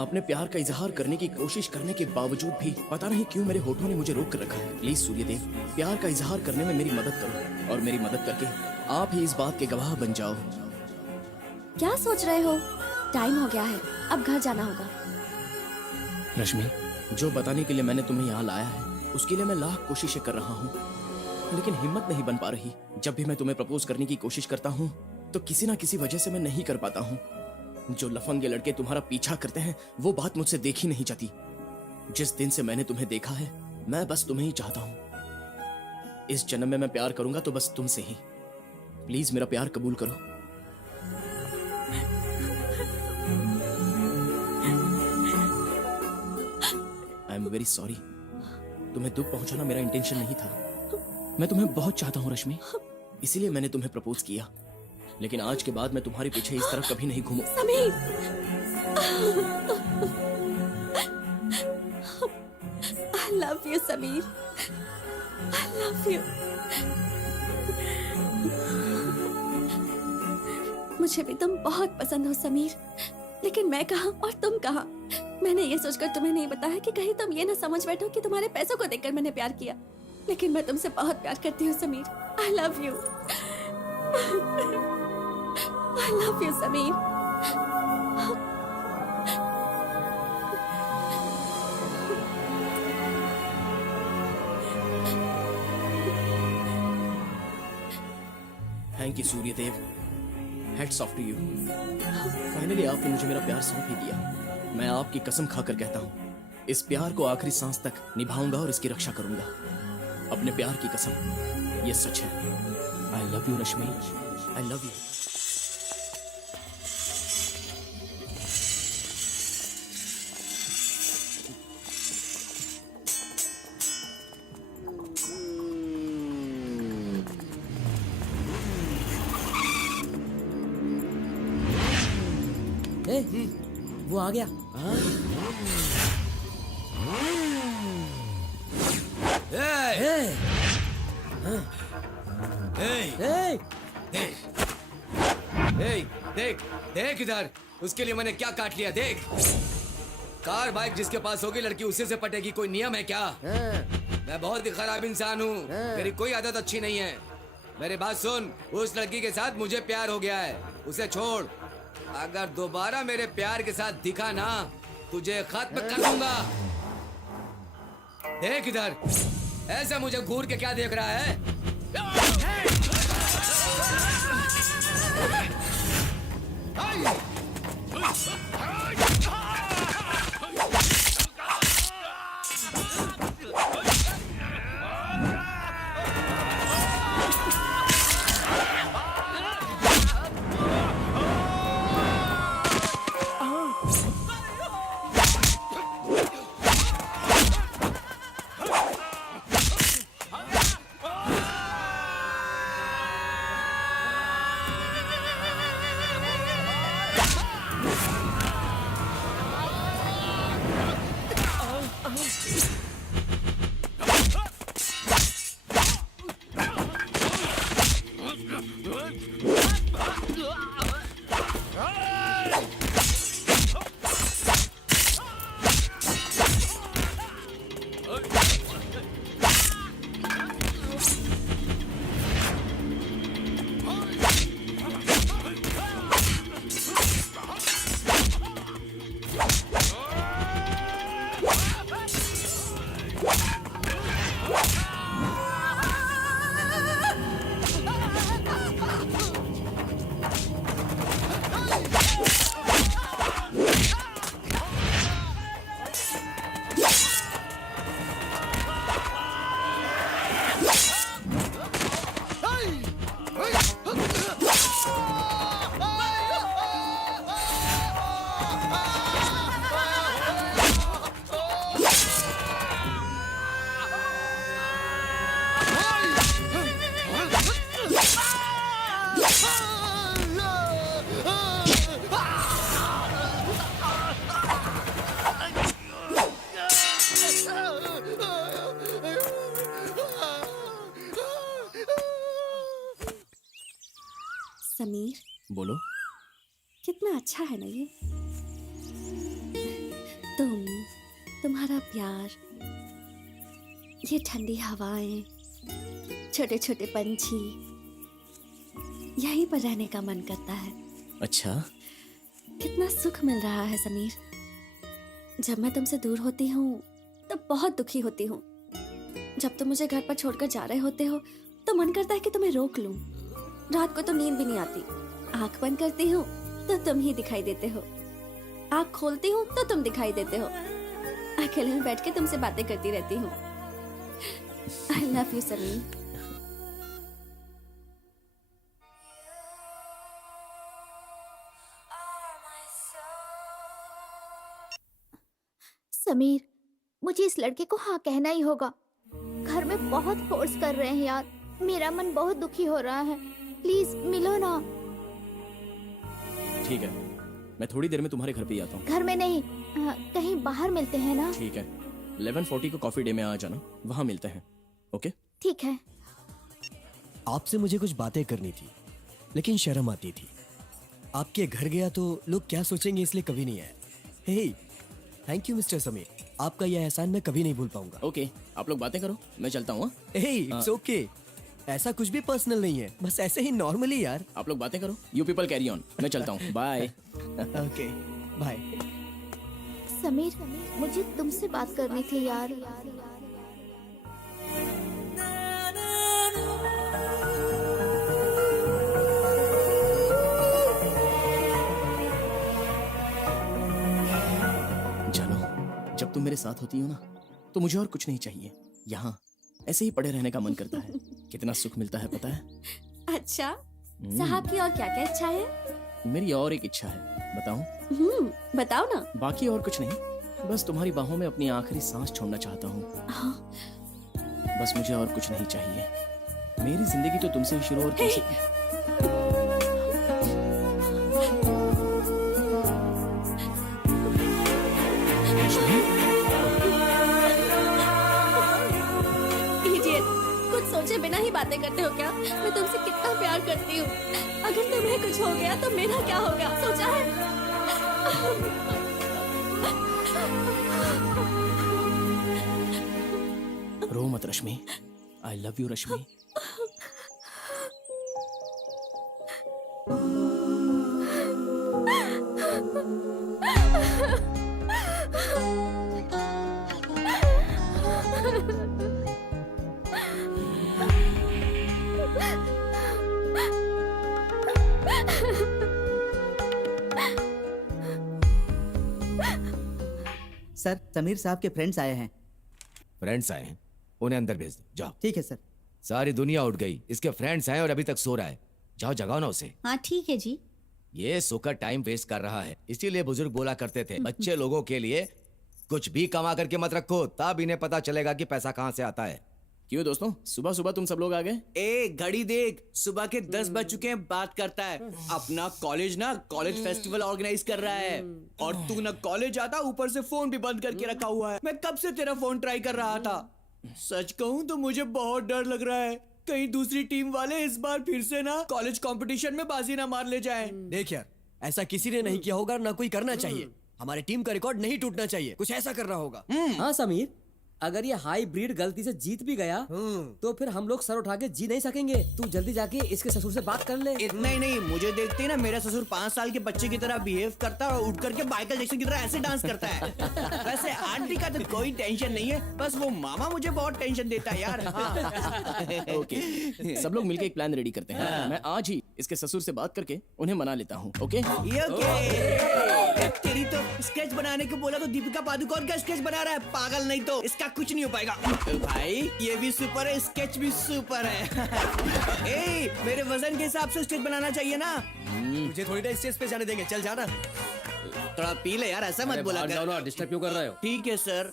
अपने प्यार का इजहार करने की कोशिश करने के बावजूद भी पता नहीं क्यों मेरे होठों ने मुझे रोक कर रखा है। प्लीज सूर्यदेव, प्यार का इजहार करने में मेरी मदद करो और मेरी मदद करके आप ही इस बात के गवाह बन जाओ। क्या सोच रहे हो? टाइम हो गया है, अब घर जाना होगा। रश्मि, जो बताने के लिए मैंने तुम्हें यहाँ लाया है उसके लिए मैं लाख कोशिशें कर रहा हूँ, लेकिन हिम्मत नहीं बन पा रही। जब भी मैं तुम्हें प्रपोज करने की कोशिश करता हूँ तो किसी ना किसी वजह से मैं नहीं कर पाता हूँ। जो लफंगे लड़के तुम्हारा पीछा करते हैं वो बात मुझसे देखी नहीं जाती। जिस दिन से मैंने तुम्हें देखा है मैं बस तुम्हें ही चाहता हूँ। इस जन्म में मैं प्यार करूंगा तो बस तुमसे ही। प्लीज मेरा प्यार कबूल करो। आई एम वेरी सॉरी, तुम्हें दुख पहुंचाना मेरा इंटेंशन नहीं था। मैं तुम्हें बहुत चाहता हूँ रश्मि, इसीलिए मैंने तुम्हें प्रपोज किया। लेकिन आज के बाद मैं तुम्हारे पीछे इस तरफ कभी नहीं घूमूं। Sameer, I love you, Sameer. I love you। मुझे भी तुम बहुत पसंद हो समीर, लेकिन मैं कहाँ और तुम कहाँ? मैंने ये सोचकर तुम्हें नहीं बताया कि कहीं तुम ये ना समझ बैठो कि तुम्हारे पैसों को देखकर मैंने प्यार किया। लेकिन मैं तुमसे बहुत प्यार करती हूँ Sameer. I love you। I love you, Sameer. Thank you Suryadev, heads off to you. Finally आपने मुझे मेरा प्यार सौंप ही दिया। मैं आपकी कसम खाकर कहता हूँ, इस प्यार को आखिरी सांस तक निभाऊंगा और इसकी रक्षा करूंगा। अपने प्यार की कसम, ये सच है। आई love you Rashmi, I love you. वो आ गया। देख देख इधर, उसके लिए मैंने क्या काट लिया। देख, कार बाइक जिसके पास होगी लड़की उसी से पटेगी। कोई नियम है क्या? मैं बहुत ही खराब इंसान हूँ, मेरी कोई आदत अच्छी नहीं है। मेरी बात सुन, उस लड़की के साथ मुझे प्यार हो गया है, उसे छोड़। अगर दोबारा मेरे प्यार के साथ दिखा ना, तुझे खत्म कर दूंगा। देख इधर, ऐसे मुझे घूर के क्या देख रहा है? समीर, बोलो। कितना अच्छा है ना ये। तुम्हारा प्यार, ये ठंडी हवाएं, छोटे छोटे पंछी, यहीं पर रहने का मन करता है। अच्छा, कितना सुख मिल रहा है समीर। जब मैं तुमसे दूर होती हूँ तब बहुत दुखी होती हूँ। जब तुम मुझे घर पर छोड़कर जा रहे होते हो तो मन करता है कि तुम्हें रोक लूं। रात को तो नींद भी नहीं आती। आंख बंद करती हूँ तो तुम ही दिखाई देते हो, आंख खोलती हूँ तो तुम दिखाई देते हो। अकेले में बैठ के तुमसे बातें करती रहती हूँ। आई लव यू समीर। समीर, मुझे इस लड़के को हाँ कहना ही होगा। घर में बहुत फोर्स कर रहे हैं यार, मेरा मन बहुत दुखी हो रहा है। प्लीज मिलो ना। ठीक है, मैं थोड़ी देर में तुम्हारे घर पे ही आता हूँ। घर में नहीं, कहीं बाहर मिलते हैं ना। ठीक है, 11:40 को कॉफी डे में आ जाना, वहाँ मिलते हैं। ओके? ठीक है। आपसे मुझे कुछ बातें करनी थी, लेकिन शर्म आती थी। आपके घर गया तो लोग क्या सोचेंगे, इसलिए कभी नहीं आया। हे, थैंक यू मिस्टर समीर, आपका यह एहसान मैं कभी नहीं भूल पाऊंगा। ओके, आप लोग बातें करो, मैं चलता हूँ। हे, इट्स ओके। ऐसा कुछ भी पर्सनल नहीं है, बस ऐसे ही नॉर्मली यार। आप लोग बातें करो, यू पीपल कैरी ऑन। मैं चलता हूँ, बाय। Okay, bye. समीर, मुझे तुमसे बात करनी थी यार। जानो, जब तुम मेरे साथ होती हो ना तो मुझे और कुछ नहीं चाहिए। यहाँ ऐसे ही पड़े रहने का मन करता है। कितना सुख मिलता है पता है? अच्छा, साहब की और क्या क्या इच्छा है? मेरी और एक इच्छा है, बताऊं? बताओ ना। बाकी और कुछ नहीं, बस तुम्हारी बाहों में अपनी आखिरी सांस छोड़ना चाहता हूँ। हाँ। बस मुझे और कुछ नहीं चाहिए। मेरी जिंदगी तो तुमसे ही शुरू और तुमसे। Idiot, कुछ सोचे बिना ही बातें करते हो क्या? मैं तुमसे कितना प्यार करती हूँ। अगर तुम्हें कुछ हो गया तो मेरा क्या होगा, सोचा है? रो मत Rashmi, I love you Rashmi. Sir, Sameer साहब के फ्रेंड्स आए हैं। फ्रेंड्स आए हैं, उन्हें अंदर भेज दो, जाओ। ठीक है सर। सारी दुनिया उठ गई, इसके फ्रेंड्स हैं और अभी तक सो रहा है। जाओ जगाओ ना उसे। हाँ ठीक है जी। ये सोकर टाइम वेस्ट कर रहा है। इसीलिए बुजुर्ग बोला करते थे, बच्चे लोगों के लिए कुछ भी कमा करके मत रखो, तब इन्हें पता चलेगा कि पैसा कहाँ से आता है। क्यों दोस्तों, सुबह सुबह तुम सब लोग आ गए? ए घड़ी देख, सुबह के 10 बज चुके हैं, बात करता है। अपना कॉलेज ना कॉलेज फेस्टिवल ऑर्गेनाइज कर रहा है, और तू ना कॉलेज आता, ऊपर से फोन भी बंद करके रखा हुआ है। मैं कब से तेरा फोन ट्राई कर रहा था। सच कहूँ तो मुझे बहुत डर लग रहा है, कहीं दूसरी टीम वाले इस बार फिर से ना कॉलेज कंपटीशन में बाजी ना मार ले जाएं। देख यार, ऐसा किसी ने नहीं किया होगा, ना कोई करना चाहिए। हमारी टीम का रिकॉर्ड नहीं टूटना चाहिए, कुछ ऐसा करना होगा। हाँ समीर, अगर ये हाई ब्रीड गलती से जीत भी गया तो फिर हम लोग सर उठा के जी नहीं सकेंगे। तू जल्दी जाके इसके ससुर से बात कर ले। इतना ही नहीं, मुझे देखते ही ना मेरा ससुर 5 साल के बच्चे की तरह बिहेव करता है और उठ करके माइकल जैक्सन की तरह ऐसे डांस करता है। वैसे आंटी का तो कोई टेंशन नहीं है, बस वो मामा मुझे बहुत टेंशन देता है यार। हाँ। ओके, सब लोग मिलकर एक प्लान रेडी करते हैं। मैं आज ही इसके ससुर से बात करके उन्हें मना लेता हूँ। ओके? ये ओके। तेरी तो स्केच बनाने को बोला तो दीपिका पादुकोण का स्केच बना रहा है, पागल। नहीं तो इसका कुछ नहीं हो पाएगा। भाई ये भी सुपर है, स्केच भी सुपर है। ए, मेरे वजन के हिसाब से स्केच बनाना चाहिए ना। मुझे थोड़ी देर स्टेज पे जाने देंगे, चल जाना। थोड़ा पी ले यार, ऐसा मत बोला जाओ कर। ना, डिस्टर्ब क्यों कर रहे हो? ठीक है सर।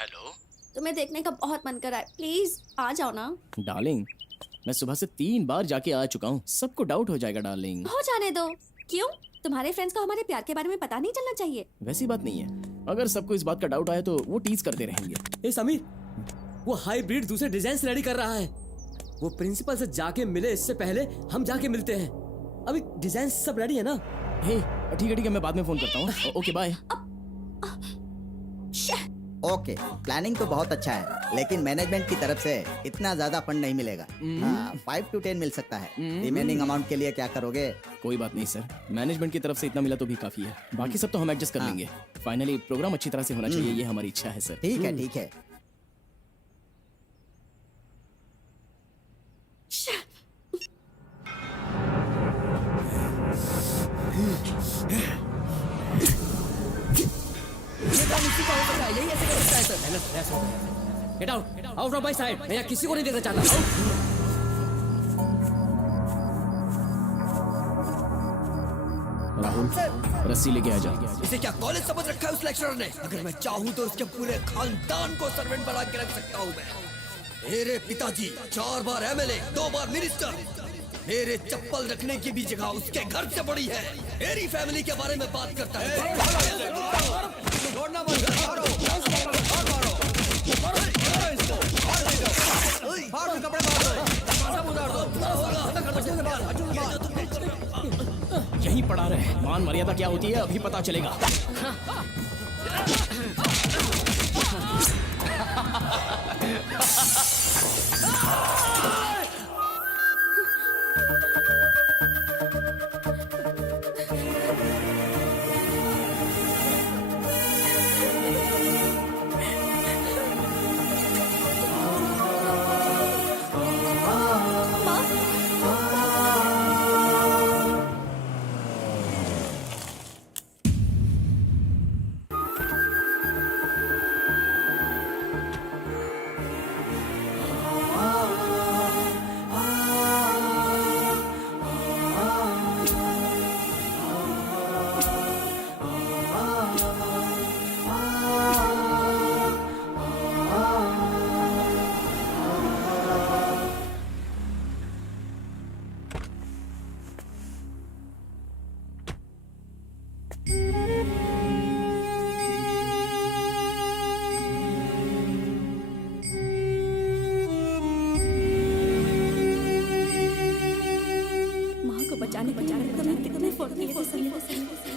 हेलो, तुम्हें देखने का बहुत मन कर रहा है, प्लीज आ जाओ ना। डार्लिंग, मैं सुबह से 3 बार जाके आ चुका हूँ, सबको डाउट हो जाएगा डार्लिंग। हो जाने दो। क्यों? तुम्हारे फ्रेंड्स को हमारे प्यार के बारे में पता नहीं चलना चाहिए? वैसी बात नहीं है, अगर सबको इस बात का डाउट आया तो वो टीज करते रहेंगे। ए समीर, वो हाइब्रिड दूसरे डिजाइन रेडी कर रहा है। वो प्रिंसिपल से जाके मिले इससे पहले हम जाके मिलते हैं। अभी डिजाइन सब रेडी है ना? हे ठीक है मैं बाद में फोन करता हूँ। Okay bye. ओके, प्लानिंग तो बहुत अच्छा है, लेकिन मैनेजमेंट की तरफ से इतना ज्यादा फंड नहीं मिलेगा। 5 to 10 मिल सकता है। रिमेनिंग अमाउंट के लिए क्या करोगे? कोई बात नहीं सर, मैनेजमेंट की तरफ से इतना मिला तो भी काफी है। बाकी सब तो हम एडजस्ट कर लेंगे। फाइनली प्रोग्राम अच्छी तरह से होना चाहिए, ये हमारी इच्छा है सर। ठीक है ठीक है। ये काम इसी का हो सकता है, यही ऐसे कर सकता है sir. Get out, out of my side. मैं यहाँ किसी को नहीं देखना चाहता। राहुल रस्सी लेके आ जा। इसे क्या कॉलेज समझ रखा है उस लेक्चरर ने? अगर मैं चाहूँ तो उसके पूरे खानदान को सर्वेंट बना के रख सकता हूँ मैं। मेरे पिताजी 4 बार MLA, 2 बार मिनिस्टर। मेरे चप्पल रखने की भी जगह उसके घर से बड़ी है। मेरी फैमिली के बारे में बात करता है। यहीं पड़ा रहे। मान मर्यादा क्या होती है अभी पता चलेगा।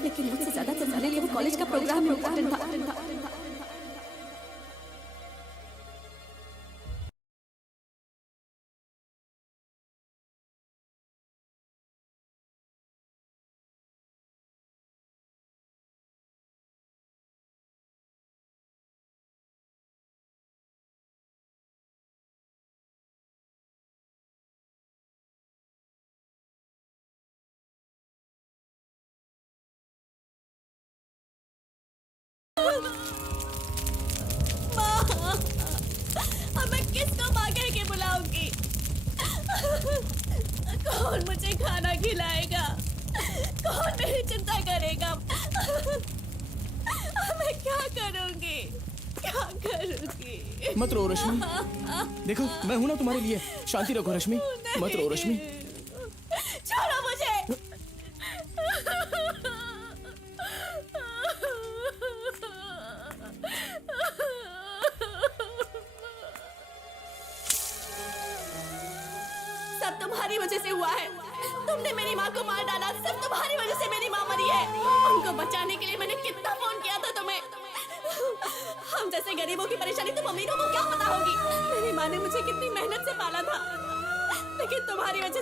लेकिन मुझसे ज्यादा समझाने लिए वो कॉलेज का प्रोग्राम इम्पोर्टेंट था। अब मैं किसको माँ कह के बुलाऊंगी? कौन मुझे खाना खिलाएगा? कौन मेरी चिंता करेगा? मैं क्या करूंगी? क्या करूंगी? मत रो रश्मि। देखो मैं हूं ना तुम्हारे लिए। शांति रखो रश्मि, मत रो रश्मि। छोड़ो मुझे। सब तुम्हारी वजह से हुआ है। तुमने मेरी माँ को मार डाला। सब तुम्हारी वजह से मेरी माँ मरी है। उनको बचाने के लिए मैंने कितना फोन किया था तुम्हें। हम जैसे गरीबों की परेशानी तुम अमीरों को क्या पता होगी। मेरी माँ ने मुझे कितनी मेहनत से पाला था, लेकिन तुम्हारी वजह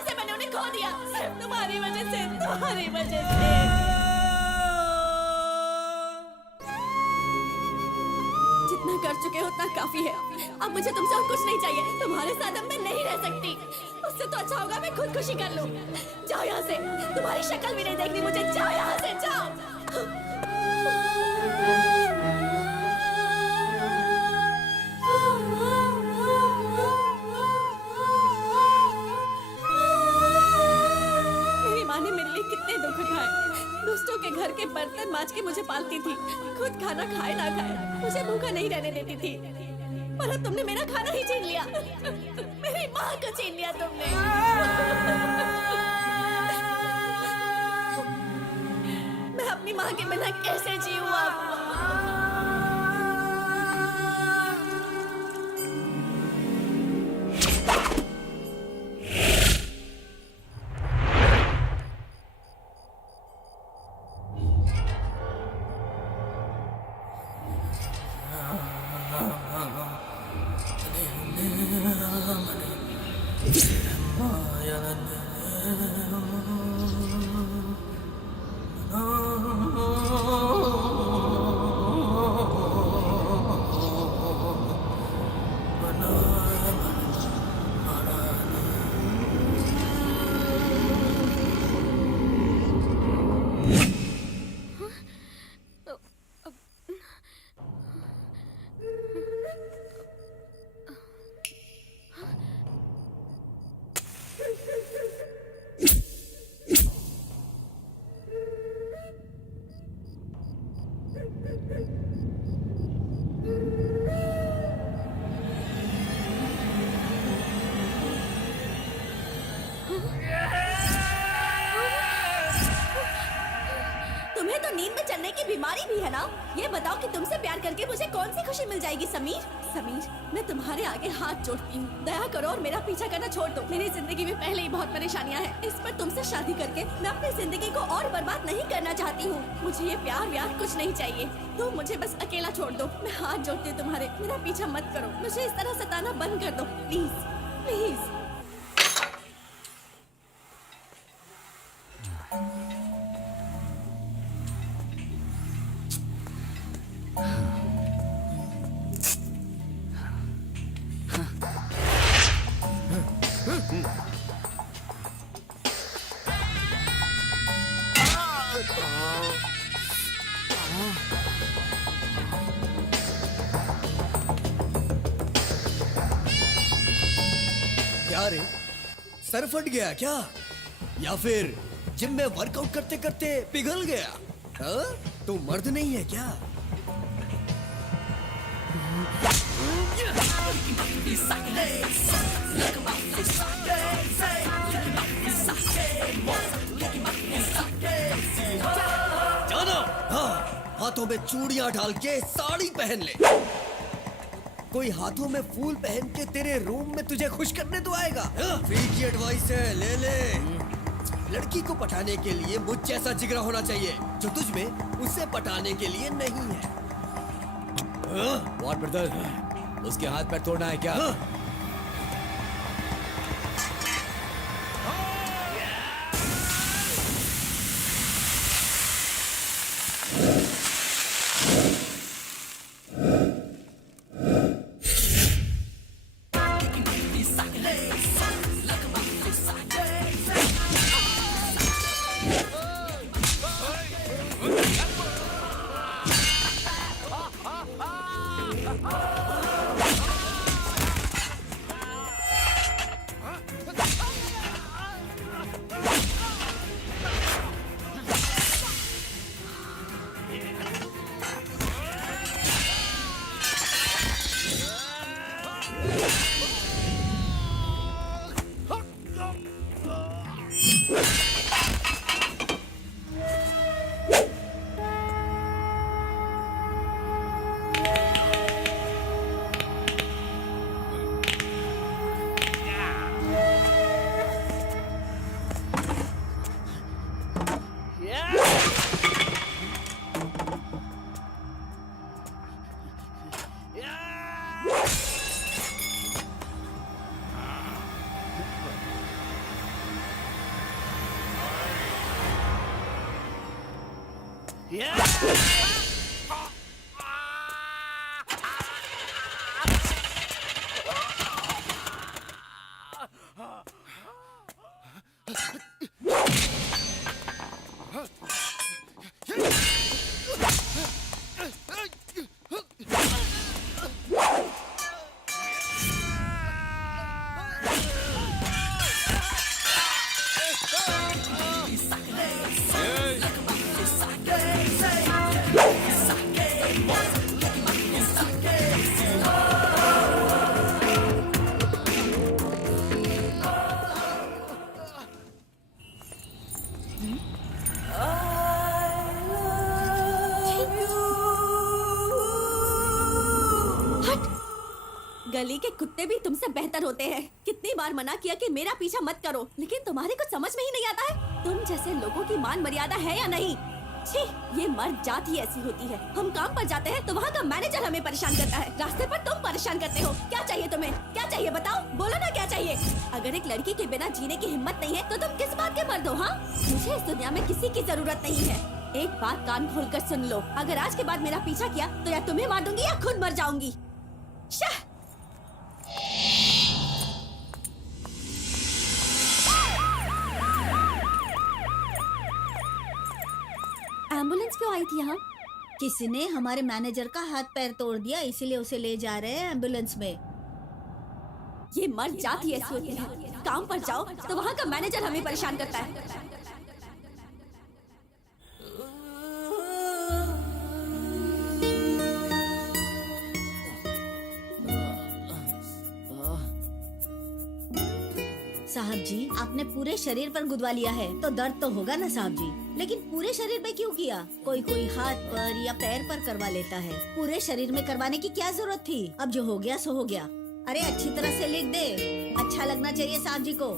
से मैंने उन्हें खो दिया। सिर्फ तुम्हारी वजह से। जितना कर चुके हो उतना काफी है। अब मुझे तुमसे और कुछ नहीं चाहिए। तुम्हारे साथ अब मैं नहीं रह सकती। उससे तो अच्छा होगा मैं खुदकुशी कर लूं। जाओ यहाँ से। तुम्हारी शक्ल भी नहीं देखनी मुझे। जाओ यहाँ से, जाओ। मेरी माँ ने मेरे लिए कितने दुख उठाए। दूसरों के घर के बर्तन मांज के मुझे पालती थी। खुद खाना खाए ना खाए मुझे भूखा नहीं रहने देती थी। पर अब तुमने मेरा खाना ही छीन लिया। मेरी माँ को छीन लिया तुमने। मैं अपनी माँ के बिना कैसे जीऊँ अब? तो नींद में चलने की बीमारी भी है ना। ये बताओ कि तुमसे प्यार करके मुझे कौन सी खुशी मिल जाएगी समीर। समीर, मैं तुम्हारे आगे हाथ जोड़ती हूँ, दया करो और मेरा पीछा करना छोड़ दो। मेरी जिंदगी में पहले ही बहुत परेशानियाँ हैं। इस पर तुमसे शादी करके मैं अपनी जिंदगी को और बर्बाद नहीं करना चाहती हूँ। मुझे ये प्यार व्यार कुछ नहीं चाहिए। तुम मुझे बस अकेला छोड़ दो। मैं हाथ जोड़ती हूँ तुम्हारे, मेरा पीछा मत करो। मुझे इस तरह सताना बंद कर दो प्लीज प्लीज। क्या रे, सर फट गया क्या? या फिर जिम में वर्कआउट करते करते पिघल गया? हाँ? तू मर्द नहीं है क्या? जाना, हाँ, हाथों में चूड़ियां डाल के साड़ी पहन ले। कोई हाथों में फूल पहन के तेरे रूम में तुझे खुश करने तो आएगा। फ्री की एडवाइस है, ले ले। लड़की को पटाने के लिए मुझ जैसा जिगरा होना चाहिए, जो तुझ में उसे पटाने के लिए नहीं है। व्हाट ब्रदर, उसके हाथ पैर तोड़ना है क्या? गली के कुत्ते भी तुमसे बेहतर होते हैं। कितनी बार मना किया कि मेरा पीछा मत करो, लेकिन तुम्हारे कुछ समझ में ही नहीं आता है। तुम जैसे लोगों की मान मर्यादा है या नहीं? छी, ये मर्द जात ही ऐसी होती है। हम काम पर जाते हैं तो वहाँ का मैनेजर हमें परेशान करता है, रास्ते पर तुम परेशान करते हो। क्या चाहिए तुम्हें? क्या चाहिए बताओ, बोलो ना क्या चाहिए। अगर एक लड़की के बिना जीने की हिम्मत नहीं है तो तुम किस बात के मर्द हो? हाँ, मुझे इस दुनिया में किसी की जरूरत नहीं है। एक बात कान खोलकर सुन लो, अगर आज के बाद मेरा पीछा किया तो या तुम्हें मार दूंगी या खुद मर जाऊंगी। शाह। एम्बुलेंस क्यों आई थी यहाँ? किसी ने हमारे मैनेजर का हाथ पैर तोड़ दिया, इसीलिए उसे ले जा रहे हैं एम्बुलेंस में। ये मर्द जात ही ऐसी होती है। काम पर जाओ तो वहाँ का मैनेजर हमें परेशान करता है। साहब जी, आपने पूरे शरीर पर गुदवा लिया है तो दर्द तो होगा ना साहब जी। लेकिन पूरे शरीर में क्यों किया? कोई कोई हाथ पर या पैर पर करवा लेता है, पूरे शरीर में करवाने की क्या जरूरत थी? अब जो हो गया सो हो गया। अरे अच्छी तरह से लिख दे, अच्छा लगना चाहिए साहब जी को।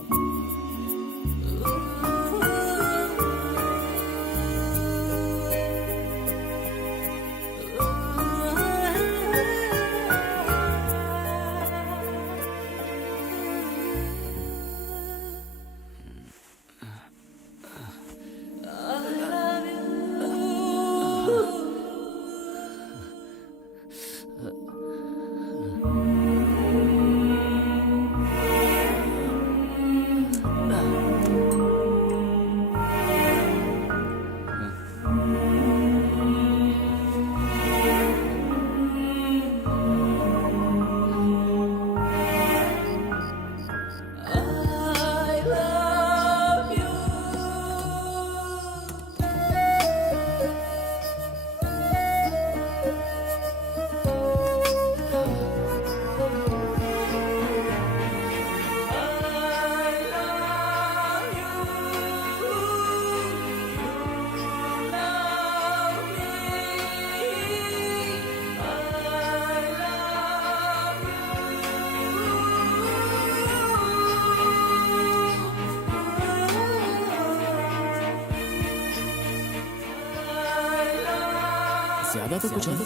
ज्यादा तो कुछ नहीं,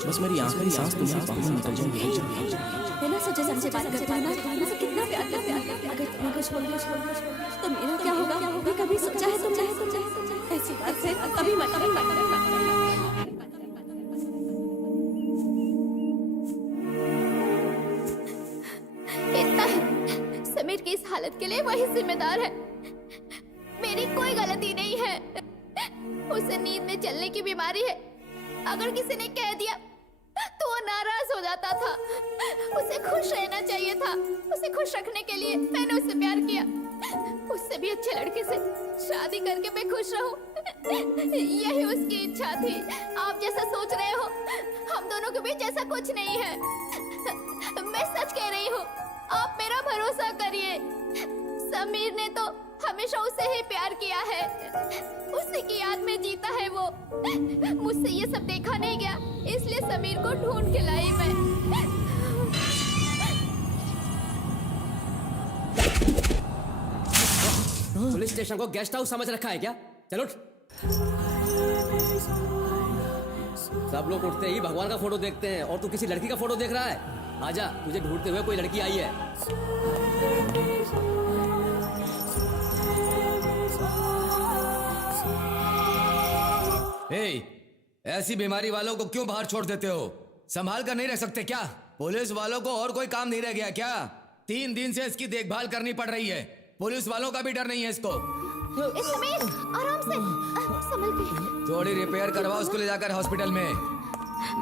बस मेरी आखिरी सांस तुम्हारी बाहों में निकल जाएगी। बिना सोचे समझे बात करते हैं ना, मुझे कितना प्यार करते हैं। अगर तुम मुझे छोड़ दो तो मेरा क्या होगा? ये कभी सोचा है तुमने? ऐसी बात से कभी मत इतना है, समीर की इस हालत के लिए वही जिम्मेदार है, मेरी कोई गलती नहीं है। उसे नींद में चलने की बीमारी है, अगर किसी ने कह दिया तो वो नाराज हो जाता था। उसे खुश रहना चाहिए था, उसे खुश रखने के लिए मैंने उससे प्यार किया। उससे भी अच्छे लड़के से शादी करके मैं खुश रहूं, यही उसकी इच्छा थी। आप जैसा सोच रहे हो, हम दोनों के बीच ऐसा कुछ नहीं है। मैं सच कह रही हूँ, आप मेरा भरोसा करिए। समीर ने तो हमेशा उसे ही प्यार किया है, उसी की याद में जीता है वो। मुझसे ये सब देखा नहीं गया, इसलिए समीर को ढूंढ के लाई मैं। पुलिस स्टेशन को गेस्ट हाउस समझ रखा है क्या? चलो उठ। सब लोग उठते ही भगवान का फोटो देखते हैं और तू किसी लड़की का फोटो देख रहा है। आजा, तुझे ढूंढते हुए कोई लड़की आई है। ए, ऐसी बीमारी वालों को क्यों बाहर छोड़ देते हो? संभाल कर नहीं रह सकते क्या? पुलिस वालों को और कोई काम नहीं रह गया क्या? 3 दिन से इसकी देखभाल करनी पड़ रही है। पुलिस वालों का भी डर नहीं है इसको। समीर, आराम से, संभल के। थोड़ी रिपेयर करवाओ, उसको ले जाकर हॉस्पिटल में।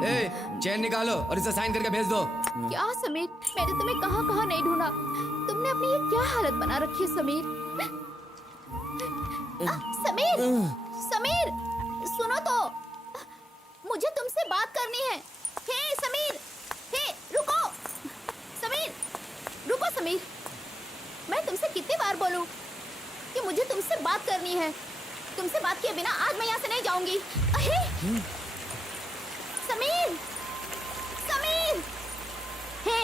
ए, चेन निकालो और इसे साइन करके भेज दो। क्या समीर, मैंने तुम्हें कहाँ कहाँ नहीं ढूंढा। तुमने अपनी ये क्या हालत बना रखी है समीर? समीर, समीर, सुनो तो, मुझे तुमसे बात करनी है। हे समीर, हे रुको, समीर, रुको समीर। मैं तुमसे कितनी बार बोलूं कि मुझे तुमसे बात करनी है? तुमसे बात किए बिना आज मैं यहाँ से नहीं जाऊंगी। अहे, समीर, समीर, हे,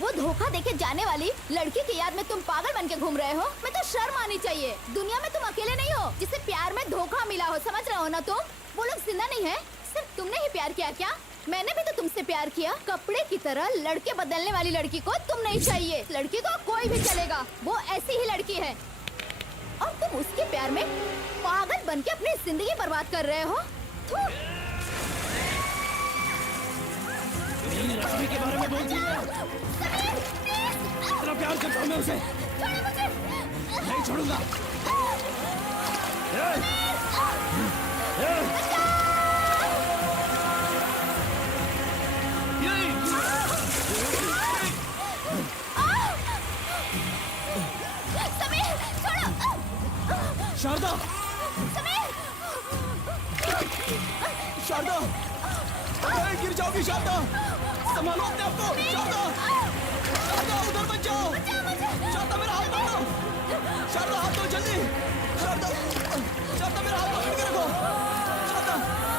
वो धोखा देके जाने वाली लड़की की याद में तुम पागल बन के घूम रहे हो? मैं तो शर्म आनी चाहिए। दुनिया में तुम अकेले नहीं हो जिसे प्यार में धोखा मिला हो, समझ रहे हो ना तुम? वो लोग जिंदा नहीं है, सिर्फ तुमने ही प्यार किया क्या? मैंने भी तो तुमसे प्यार किया। कपड़े की तरह लड़के बदलने वाली लड़की को तुम नहीं चाहिए। लड़की को कोई भी चलेगा, वो ऐसी ही लड़की है। और तुम उसके प्यार में पागल बन के अपनी जिंदगी बर्बाद कर रहे हो। के बारे में बोलती है। इतना प्यार करता हूं मैं उसे, नहीं छोड़ूंगा। शारदा, शारदा, गिर जाओगी शारदा, संभालो अपने आप को। शारदा, शारदा उधर मत जाओ। शारदा मेरा हाथ पकड़ो। शारदा हाथ दो जल्दी। शारदा, शारदा मेरा हाथ पकड़ के रखो। शारदा,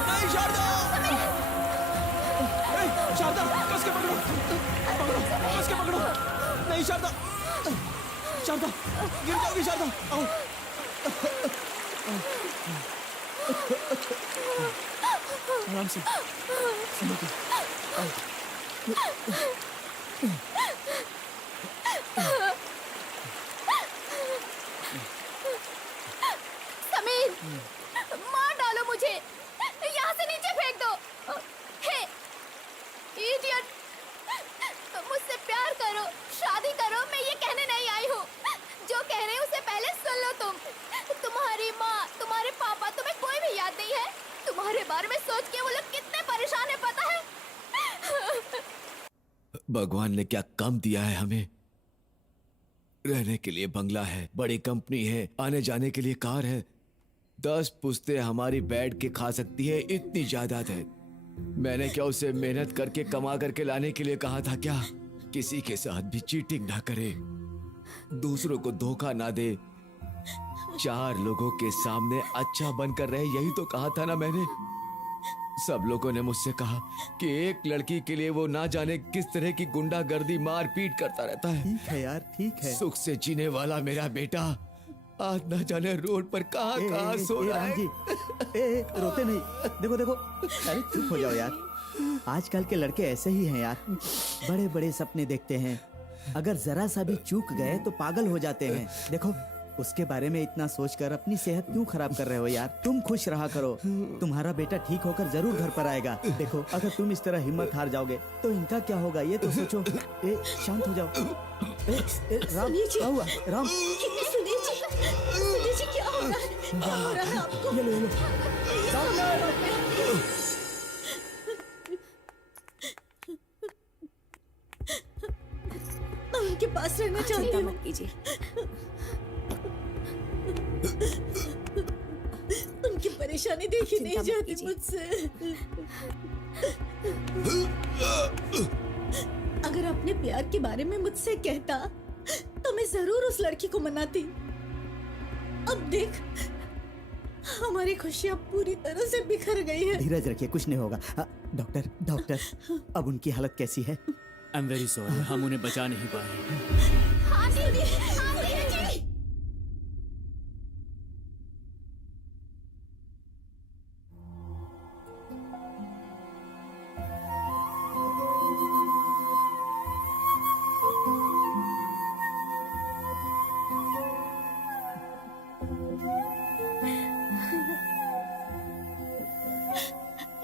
नहीं शारदा। ए, शारदा कस के पकड़ो, पकड़ो, कस के पकड़ो। नहीं शारदा, शारदा गिर जाओगी शारदा। आओ। आराम से। समीर, मार डालो मुझे, यहाँ से नीचे फेंक दो। हे, इडियट, मुझसे प्यार करो, शादी करो, मैं ये कहने नहीं आई हूँ। जो कह रहे हैं उसे पहले सुन लो तुम। तुम्हारी माँ, तुम्हारे पापा, तुम्हें कोई भी याद नहीं है? तुम्हारे बारे में सोच के वो लोग कितने परेशान है पता है? भगवान ने क्या कम दिया है हमें। रहने के लिए बंगला है, बड़ी कंपनी है, आने जाने के लिए कार है, 10 पुश्ते हमारी बैठ के खा सकती है, इतनी जायदाद है। मैंने क्या उसे मेहनत करके कमा करके लाने के लिए कहा था क्या? किसी के साथ भी चीटिंग ना करे, दूसरों को धोखा ना दे, 4 लोगों के सामने अच्छा बनकर रहे, यही तो कहा था ना मैंने। सब लोगों ने मुझसे कहा कि एक लड़की के लिए वो ना जाने किस तरह की गुंडागर्दी मार पीट करता रहता है। ठीक है यार, ठीक है। सुख से जीने वाला मेरा बेटा आज ना जाने रोड पर कहाँ कहाँ सो रहा है। रोते नहीं, देखो देखो। अरे चुप हो जाओ यार। आजकल के लड़के ऐसे ही हैं यार, बड़े बड़े सपने देखते हैं, अगर जरा सा भी चूक गए तो पागल हो जाते हैं। देखो, उसके बारे में इतना सोचकर अपनी सेहत क्यों खराब कर रहे हो यार? तुम खुश रहा करो, तुम्हारा बेटा ठीक होकर जरूर घर पर आएगा। देखो, अगर तुम इस तरह हिम्मत हार जाओगे तो इनका क्या होगा ये तो सोचो। शांत हो जाओ। राम, क्या हुआ? राम, सुनील जी क्या हो रहा है आपको? ये लो, ये लो। मैं उनके पास रहना चाहती हूँ। मत कीजिए। उनकी परेशानी देखी नहीं चिंता मत जाती कीजिए। मुझसे। अगर अपने प्यार के बारे में मुझसे कहता तो मैं जरूर उस लड़की को मनाती। अब देख, हमारी खुशियाँ पूरी तरह से बिखर गई है। धीरज रखिए, कुछ नहीं होगा। डॉक्टर, डॉक्टर, अब उनकी हालत कैसी है? आई एम वेरी सॉरी, हम उन्हें बचा नहीं पाए। हाँ जी, हाँ जी।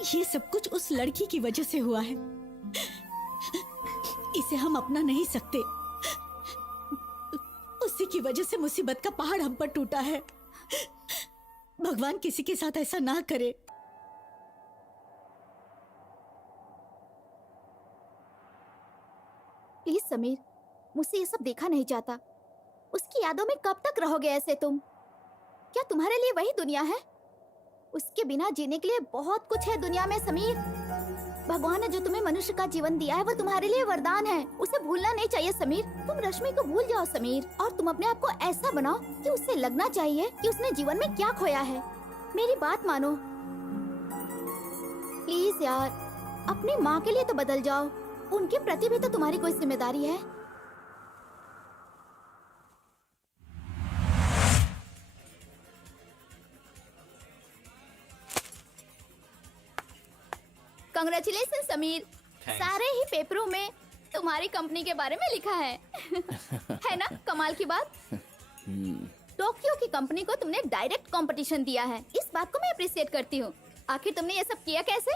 ये सब कुछ उस लड़की की वजह से हुआ है। इसे हम अपना नहीं सकते। उसी की वजह से मुसीबत का पहाड़ हम पर टूटा है। भगवान किसी के साथ ऐसा ना करे। प्लीज समीर, मुझसे ये सब देखा नहीं जाता। उसकी यादों में कब तक रहोगे ऐसे तुम? क्या तुम्हारे लिए वही दुनिया है? उसके बिना जीने के लिए बहुत कुछ है दुनिया में समीर। भगवान ने जो तुम्हें मनुष्य का जीवन दिया है वो तुम्हारे लिए वरदान है, उसे भूलना नहीं चाहिए समीर। तुम रश्मि को भूल जाओ समीर, और तुम अपने आप को ऐसा बनाओ कि उससे लगना चाहिए कि उसने जीवन में क्या खोया है। मेरी बात मानो प्लीज यार, अपनी माँ के लिए तो बदल जाओ। उनके प्रति भी तो तुम्हारी कोई जिम्मेदारी है। कांग्रेचुलेशन समीर, सारे ही पेपरों में तुम्हारी कंपनी के बारे में लिखा है। है ना कमाल की बात? टोक्यो की कंपनी को तुमने डायरेक्ट कंपटीशन दिया है, इस बात को मैं अप्रिशिएट करती हूँ। आखिर तुमने ये सब किया कैसे?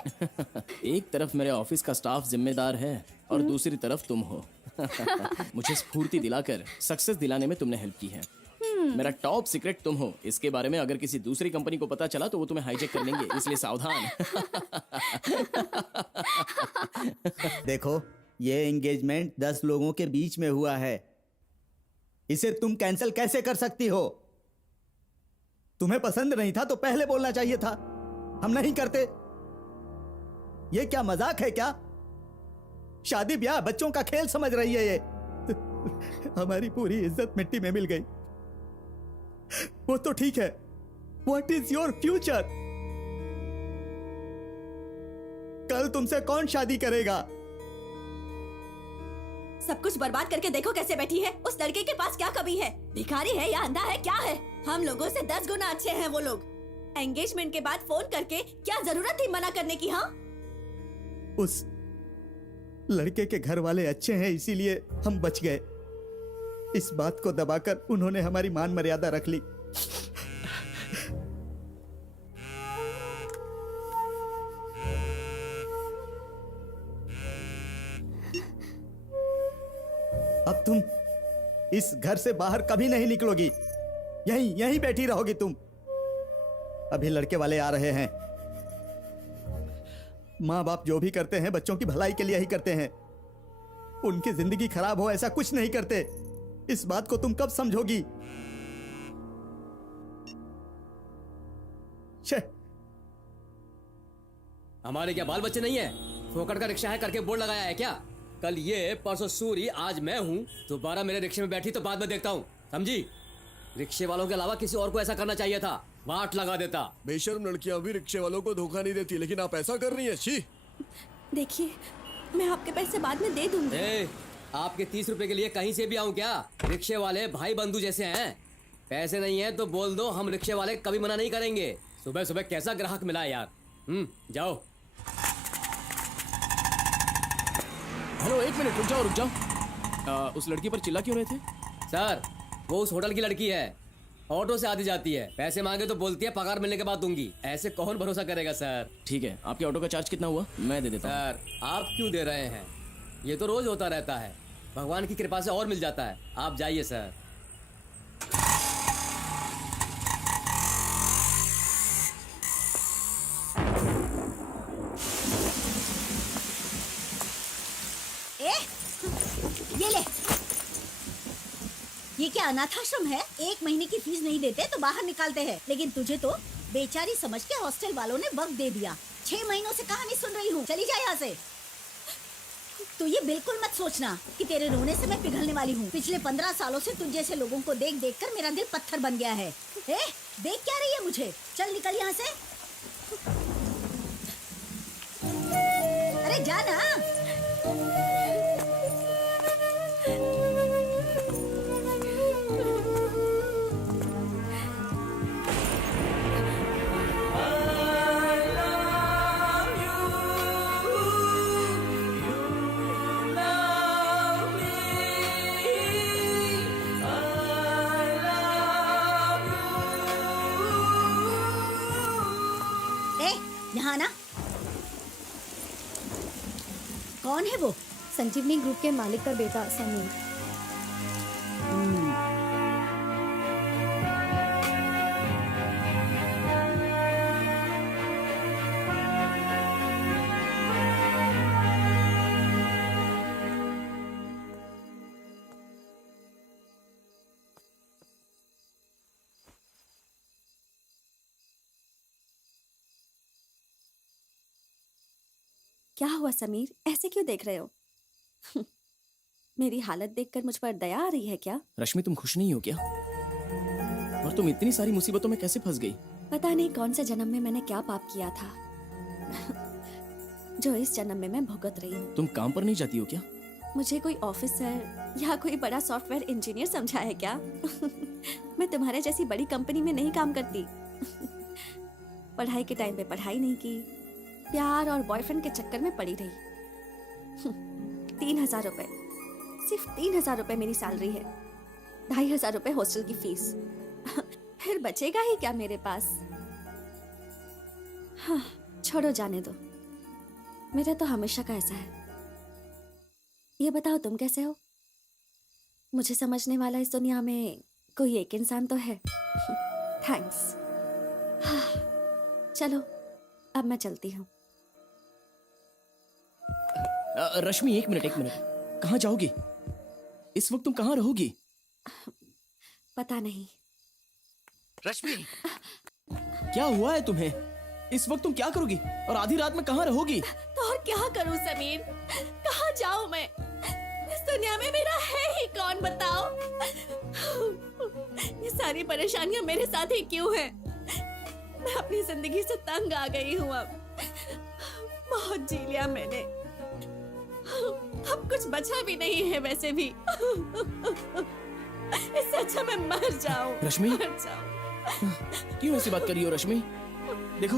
एक तरफ मेरे ऑफिस का स्टाफ जिम्मेदार है और दूसरी तरफ तुम हो। मुझे स्फूर्ति दिलाकर सक्सेस दिलाने में तुमने हेल्प की है। मेरा टॉप सीक्रेट तुम हो, इसके बारे में अगर किसी दूसरी कंपनी को पता चला तो वो तुम्हें हाईजैक कर लेंगे, इसलिए सावधान। देखो, ये एंगेजमेंट 10 लोगों के बीच में हुआ है, इसे तुम कैंसिल कैसे कर सकती हो? तुम्हें पसंद नहीं था तो पहले बोलना चाहिए था, हम नहीं करते। ये क्या मजाक है क्या? शादी ब्याह बच्चों का खेल समझ रही है ये। हमारी पूरी इज्जत मिट्टी में मिल गई। वो तो ठीक है, व्हाट इज योर फ्यूचर? कल तुमसे कौन शादी करेगा? सब कुछ बर्बाद करके देखो कैसे बैठी है। उस लड़के के पास क्या कमी है? भिखारी है या अंधा है, क्या है? हम लोगों से 10 गुना अच्छे हैं वो लोग। एंगेजमेंट के बाद फोन करके क्या जरूरत थी मना करने की? हाँ, उस लड़के के घर वाले अच्छे हैं इसीलिए हम बच गए। इस बात को दबाकर उन्होंने हमारी मान मर्यादा रख ली। अब तुम इस घर से बाहर कभी नहीं निकलोगी। यहीं बैठी रहोगी तुम। अभी लड़के वाले आ रहे हैं। माँ बाप जो भी करते हैं बच्चों की भलाई के लिए ही करते हैं। उनकी जिंदगी खराब हो ऐसा कुछ नहीं करते। इस बात को तुम कब समझोगी? हमारे क्या बाल बच्चे नहीं है? फोकट का रिक्शा है करके बोर्ड लगाया है क्या? कल ये, परसों सूरी, आज मैं हूँ। दोबारा मेरे रिक्शे में बैठी तो बाद में देखता हूँ, समझी? रिक्शे वालों के अलावा किसी और को ऐसा करना चाहिए था। वाट लगा देता। बेशर्म लड़कियां भी रिक्शे वालों को धोखा नहीं देती, लेकिन आप ऐसा कर रही हैं। छी। देखिए मैं आपके पैसे बाद में दे दूंगी। आपके 30 रुपए के लिए कहीं से भी आऊँ क्या? रिक्शे वाले भाई बंधु जैसे हैं। पैसे नहीं है तो बोल दो, हम रिक्शे वाले कभी मना नहीं करेंगे। सुबह सुबह कैसा ग्राहक मिला है यार। जाओ। हेलो, एक मिनट, रुक जाओ। उस लड़की पर चिल्ला क्यों रहे थे? सर, वो उस होटल की लड़की है। ऑटो से आती जाती है। पैसे मांगे तो बोलती है पगार मिलने के बाद दूंगी। ऐसे कौन भरोसा करेगा सर? ठीक है, आपके ऑटो का चार्ज कितना हुआ? मैं दे देता हूँ। सर, आप क्यों दे रहे हैं? ये तो रोज होता रहता है। भगवान की कृपा से और मिल जाता है। आप जाइए सर। ये ले। ये क्या अनाथाश्रम है? 1 महीने की फीस नहीं देते तो बाहर निकालते हैं, लेकिन तुझे तो बेचारी समझ के हॉस्टल वालों ने वक्त दे दिया। 6 महीनों से कहानी सुन रही हूँ। चली जा यहाँ से। तू ये बिल्कुल मत सोचना कि तेरे रोने से मैं पिघलने वाली हूँ। पिछले 15 सालों से तुझ जैसे लोगों को देख देख कर मेरा दिल पत्थर बन गया है। देख क्या रही है मुझे? चल निकल यहाँ से। अरे जा ना। यहाँ ना। कौन है वो? संजीवनी ग्रुप के मालिक का बेटा समीर। क्या हुआ समीर, ऐसे क्यों देख रहे हो? मेरी हालत देखकर मुझ पर दया आ रही है क्या? रश्मि, तुम खुश नहीं हो क्या? और तुम इतनी सारी मुसीबतों में कैसे फंस गई? पता नहीं कौन से जन्म में मैंने क्या पाप किया था जो इस जन्म में मैं भुगत रही हूँ। तुम काम पर नहीं जाती हो क्या? मुझे कोई ऑफिसर या कोई बड़ा सॉफ्टवेयर इंजीनियर समझा है क्या? मैं तुम्हारे जैसी बड़ी कंपनी में नहीं काम करती। पढ़ाई के टाइम पे पढ़ाई नहीं की, प्यार और बॉयफ्रेंड के चक्कर में पड़ी रही। 3,000 रुपए, सिर्फ 3,000 रुपए मेरी सैलरी है। 2,500 रुपए हॉस्टल की फीस। फिर बचेगा ही क्या मेरे पास? हाँ, छोड़ो, जाने दो। मेरा तो हमेशा का ऐसा है। ये बताओ तुम कैसे हो? मुझे समझने वाला इस दुनिया में कोई एक इंसान तो है। थैंक्स। हाँ, चलो अब मैं चलती हूँ। रश्मि, एक मिनट। कहाँ जाओगी? इस वक्त तुम कहाँ रहोगी? पता नहीं। रश्मि, क्या हुआ है तुम्हें? इस वक्त तुम क्या करोगी? और आधी रात में कहाँ रहोगी? तो और क्या करूं समीर? कहाँ जाऊं मैं? इस दुनिया में मेरा है ही कौन, बताओ? ये सारी परेशानियां मेरे साथ ही क्यों हैं? मैं अपनी जिंदगी से तंग आ गई हूँ अब। बहुत जी लिया मैंने, अब कुछ बचा भी नहीं है वैसे भी। इससे अच्छा मैं मर जाऊं। रश्मि? मर जाऊं। क्यों ऐसी बात कर रही हो रश्मि? देखो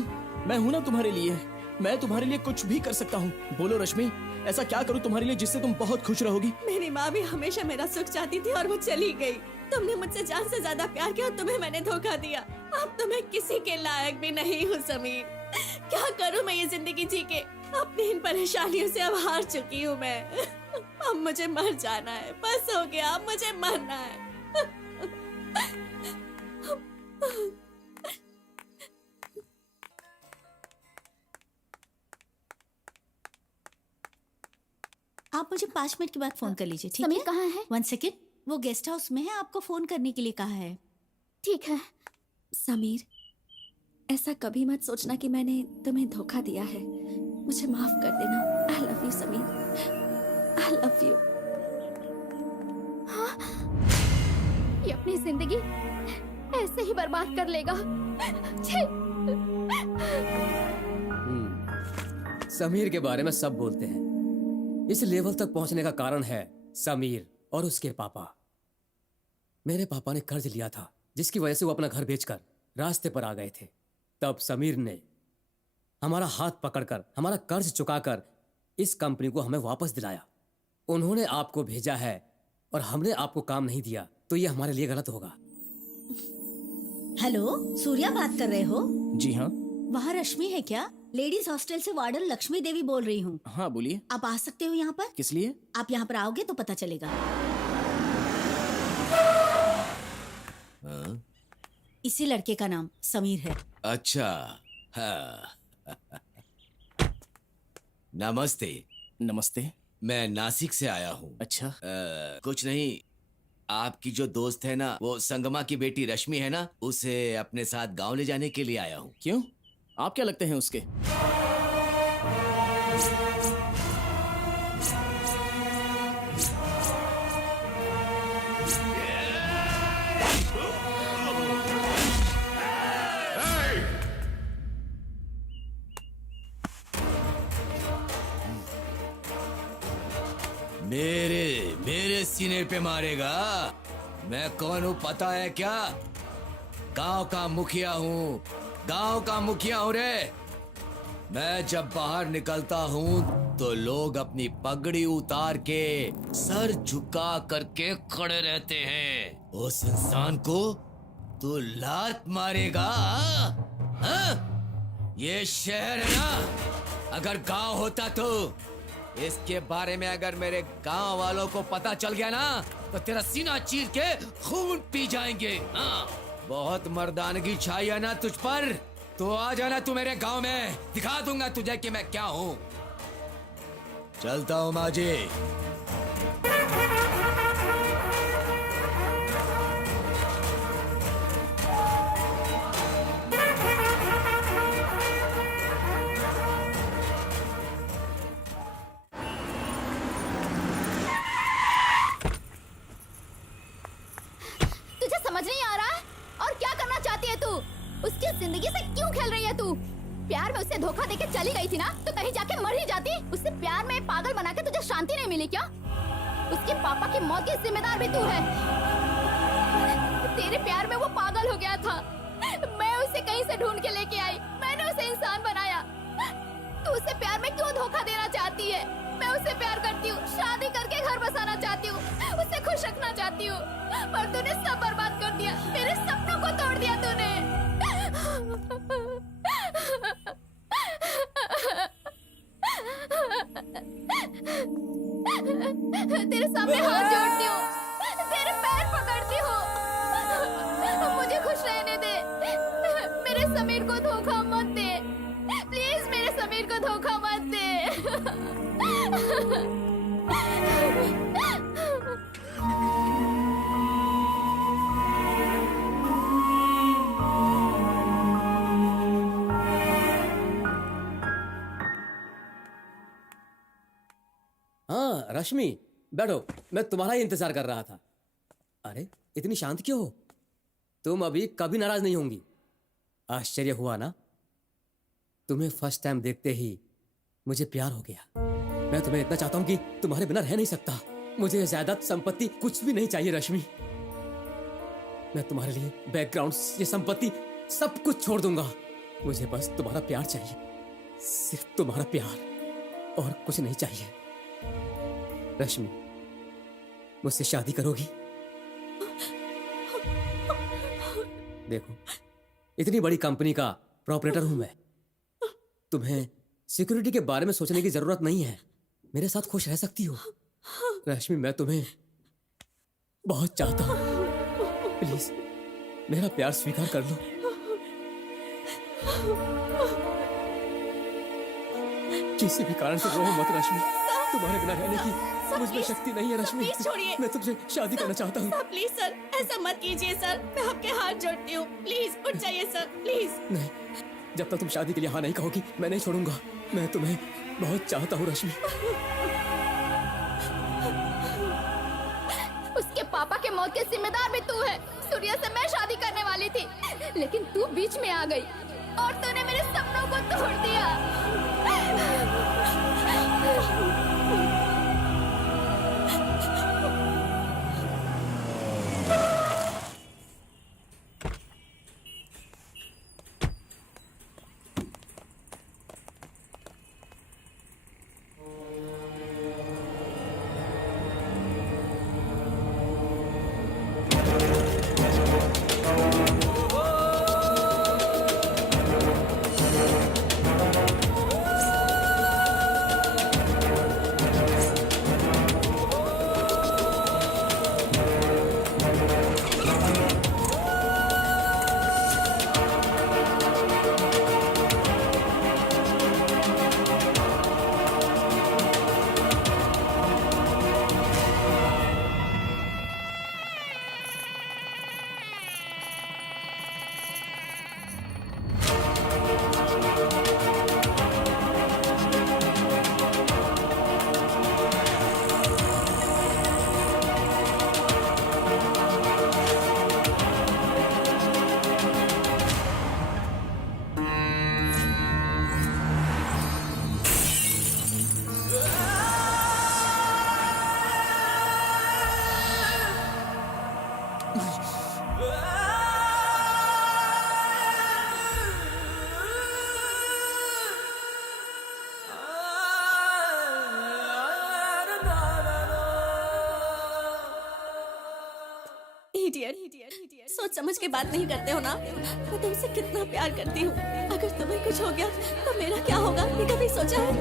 मैं हूं ना तुम्हारे लिए, मैं तुम्हारे लिए कुछ भी कर सकता हूँ। बोलो रश्मि, ऐसा क्या करूँ तुम्हारे लिए जिससे तुम बहुत खुश रहोगी? मेरी माँ भी हमेशा मेरा सुख चाहती थी और वो चली गई। तुमने मुझसे जान से ज्यादा प्यार किया और तुम्हें मैंने धोखा दिया। अब तो मैं किसी के लायक भी नहीं हूँ समीर। क्या करूँ मैं ये जिंदगी जी के? अपनी इन परेशानियों से अब हार चुकी हूँ मैं। अब मुझे मर जाना है, बस हो गया, अब मुझे मरना है। आप मुझे 5 मिनट के बाद फोन कर लीजिए, ठीक समीर है? कहाँ है? 1 सेकेंड, वो गेस्ट हाउस में है, आपको फोन करने के लिए कहा है। ठीक है। समीर, ऐसा कभी मत सोचना कि मैंने तुम्हें धोखा दिया है। मुझे माफ कर देना। आई love you Sameer, I love you. ये अपनी जिंदगी ऐसे ही बर्बाद कर लेगा। छी! समीर के बारे में सब बोलते हैं। इस लेवल तक पहुंचने का कारण है समीर और उसके पापा। मेरे पापा ने कर्ज लिया था जिसकी वजह से वो अपना घर बेचकर रास्ते पर आ गए थे। तब समीर ने हमारा हाथ पकड़कर हमारा कर्ज चुकाकर इस कंपनी को हमें वापस दिलाया। उन्होंने आपको भेजा है और हमने आपको काम नहीं दिया, तो ये हमारे लिए गलत होगा। हेलो, सूर्या बात कर रहे हो? जी हाँ। वहाँ रश्मि है क्या? लेडीज हॉस्टल से वार्डन लक्ष्मी देवी बोल रही हूँ। हाँ बोलिए, आप आ सकते हो यहाँ पर? किस लिए? आप यहाँ पर आओगे तो पता चलेगा। इसी लड़के का नाम समीर है। अच्छा, हाँ। नमस्ते। नमस्ते। मैं नासिक से आया हूँ। अच्छा। कुछ नहीं, आपकी जो दोस्त है ना, वो संगमा की बेटी रश्मि है ना, उसे अपने साथ गांव ले जाने के लिए आया हूँ। क्यों, आप क्या लगते हैं उसके? मेरे सीने पे मारेगा? मैं कौन हूँ पता है क्या? गांव का मुखिया हूँ, गांव का मुखिया हूँ रे। मैं जब बाहर निकलता हूँ तो लोग अपनी पगड़ी उतार के सर झुका करके खड़े रहते हैं। उस इंसान को तू लात मारेगा? हाँ? ये शहर है ना, अगर गांव होता तो इसके बारे में अगर मेरे गांव वालों को पता चल गया ना, तो तेरा सीना चीर के खून पी जाएंगे। हाँ, बहुत मर्दानगी छाई है ना तुझ पर, तो आ जाना तू मेरे गांव में, दिखा दूंगा तुझे कि मैं क्या हूँ। चलता हूँ माजी। तुझे समझ नहीं आ रहा है? और क्या करना चाहती है तू? उसकी जिंदगी से क्यों खेल रही है तू? प्यार में उसे धोखा देके चली गई थी ना, तो कहीं जाके मर ही जाती। उससे प्यार में पागल बना के तुझे शांति नहीं मिली क्या? उसके पापा की मौत की जिम्मेदार भी तू है। तेरे प्यार में वो पागल हो गया था, मैं उसे कहीं से ढूंढ के लेके आई, मैंने उसे इंसान बनाया। तू उसे प्यार में क्यों धोखा देना चाहती है? मैं उसे प्यार करती हूँ, शादी करके घर बसाना चाहती हूँ, उसे खुश रखना चाहती हूँ, पर तूने सब बर्बाद कर दिया, मेरे सपनों को तोड़ दिया तूने। तेरे सामने हाथ जोड़ती हूँ, तेरे पैर पकड़ती हूँ, मुझे खुश रहने दे। मेरे समीर को धोखा मत दे, प्लीज मेरे समीर को धोखा मत दे। हाँ रश्मि, बैठो, मैं तुम्हारा ही इंतजार कर रहा था। अरे इतनी शांत क्यों हो? तुम अभी कभी नाराज नहीं होंगी। आश्चर्य हुआ ना? तुम्हें फर्स्ट टाइम देखते ही मुझे प्यार हो गया। मैं तुम्हें इतना चाहता हूं कि तुम्हारे बिना रह नहीं सकता। मुझे ये जायदाद संपत्ति कुछ भी नहीं चाहिए रश्मि। मैं तुम्हारे लिए बैकग्राउंड, ये संपत्ति सब कुछ छोड़ दूंगा। मुझे बस तुम्हारा प्यार चाहिए, सिर्फ तुम्हारा प्यार, और कुछ नहीं चाहिए। रश्मि, मुझसे शादी करोगी? देखो, इतनी बड़ी कंपनी का प्रोपरेटर हूं मैं। तुम्हें सिक्योरिटी के बारे में सोचने की जरूरत नहीं है। मेरे साथ खुश रह सकती हो। रश्मि, मैं तुम्हें बहुत चाहता हूं। प्लीज मेरा प्यार स्वीकार कर लो। किसी भी कारण से रो मत रश्मि। तुम्हारे बिना रहने की मुझ में शक्ति नहीं है रश्मि। प्लीज छोड़िए। मैं तुमसे शादी करना चाहता हूँ। सर प्लीज सर, ऐसा मत कीजिए सर, मैं आपके हाथ जोड़ती हूँ। प्लीज उठ जाइए सर, प्लीज। नहीं, जब तक तुम शादी के लिए हाँ नहीं कहोगी मैं नहीं छोड़ूंगा। मैं तुम्हें बहुत चाहता हूँ रश्मि। उसके पापा के मौत के जिम्मेदार भी तू है। सूर्या से मैं शादी करने वाली थी, लेकिन तू बीच में आ गई और तूने मेरे सपनों को तोड़ दिया। सोच समझ के बात नहीं करते हो ना। मैं तुमसे कितना प्यार करती हूँ। अगर तुम्हें कुछ हो गया तो मेरा क्या होगा, ये कभी सोचा है?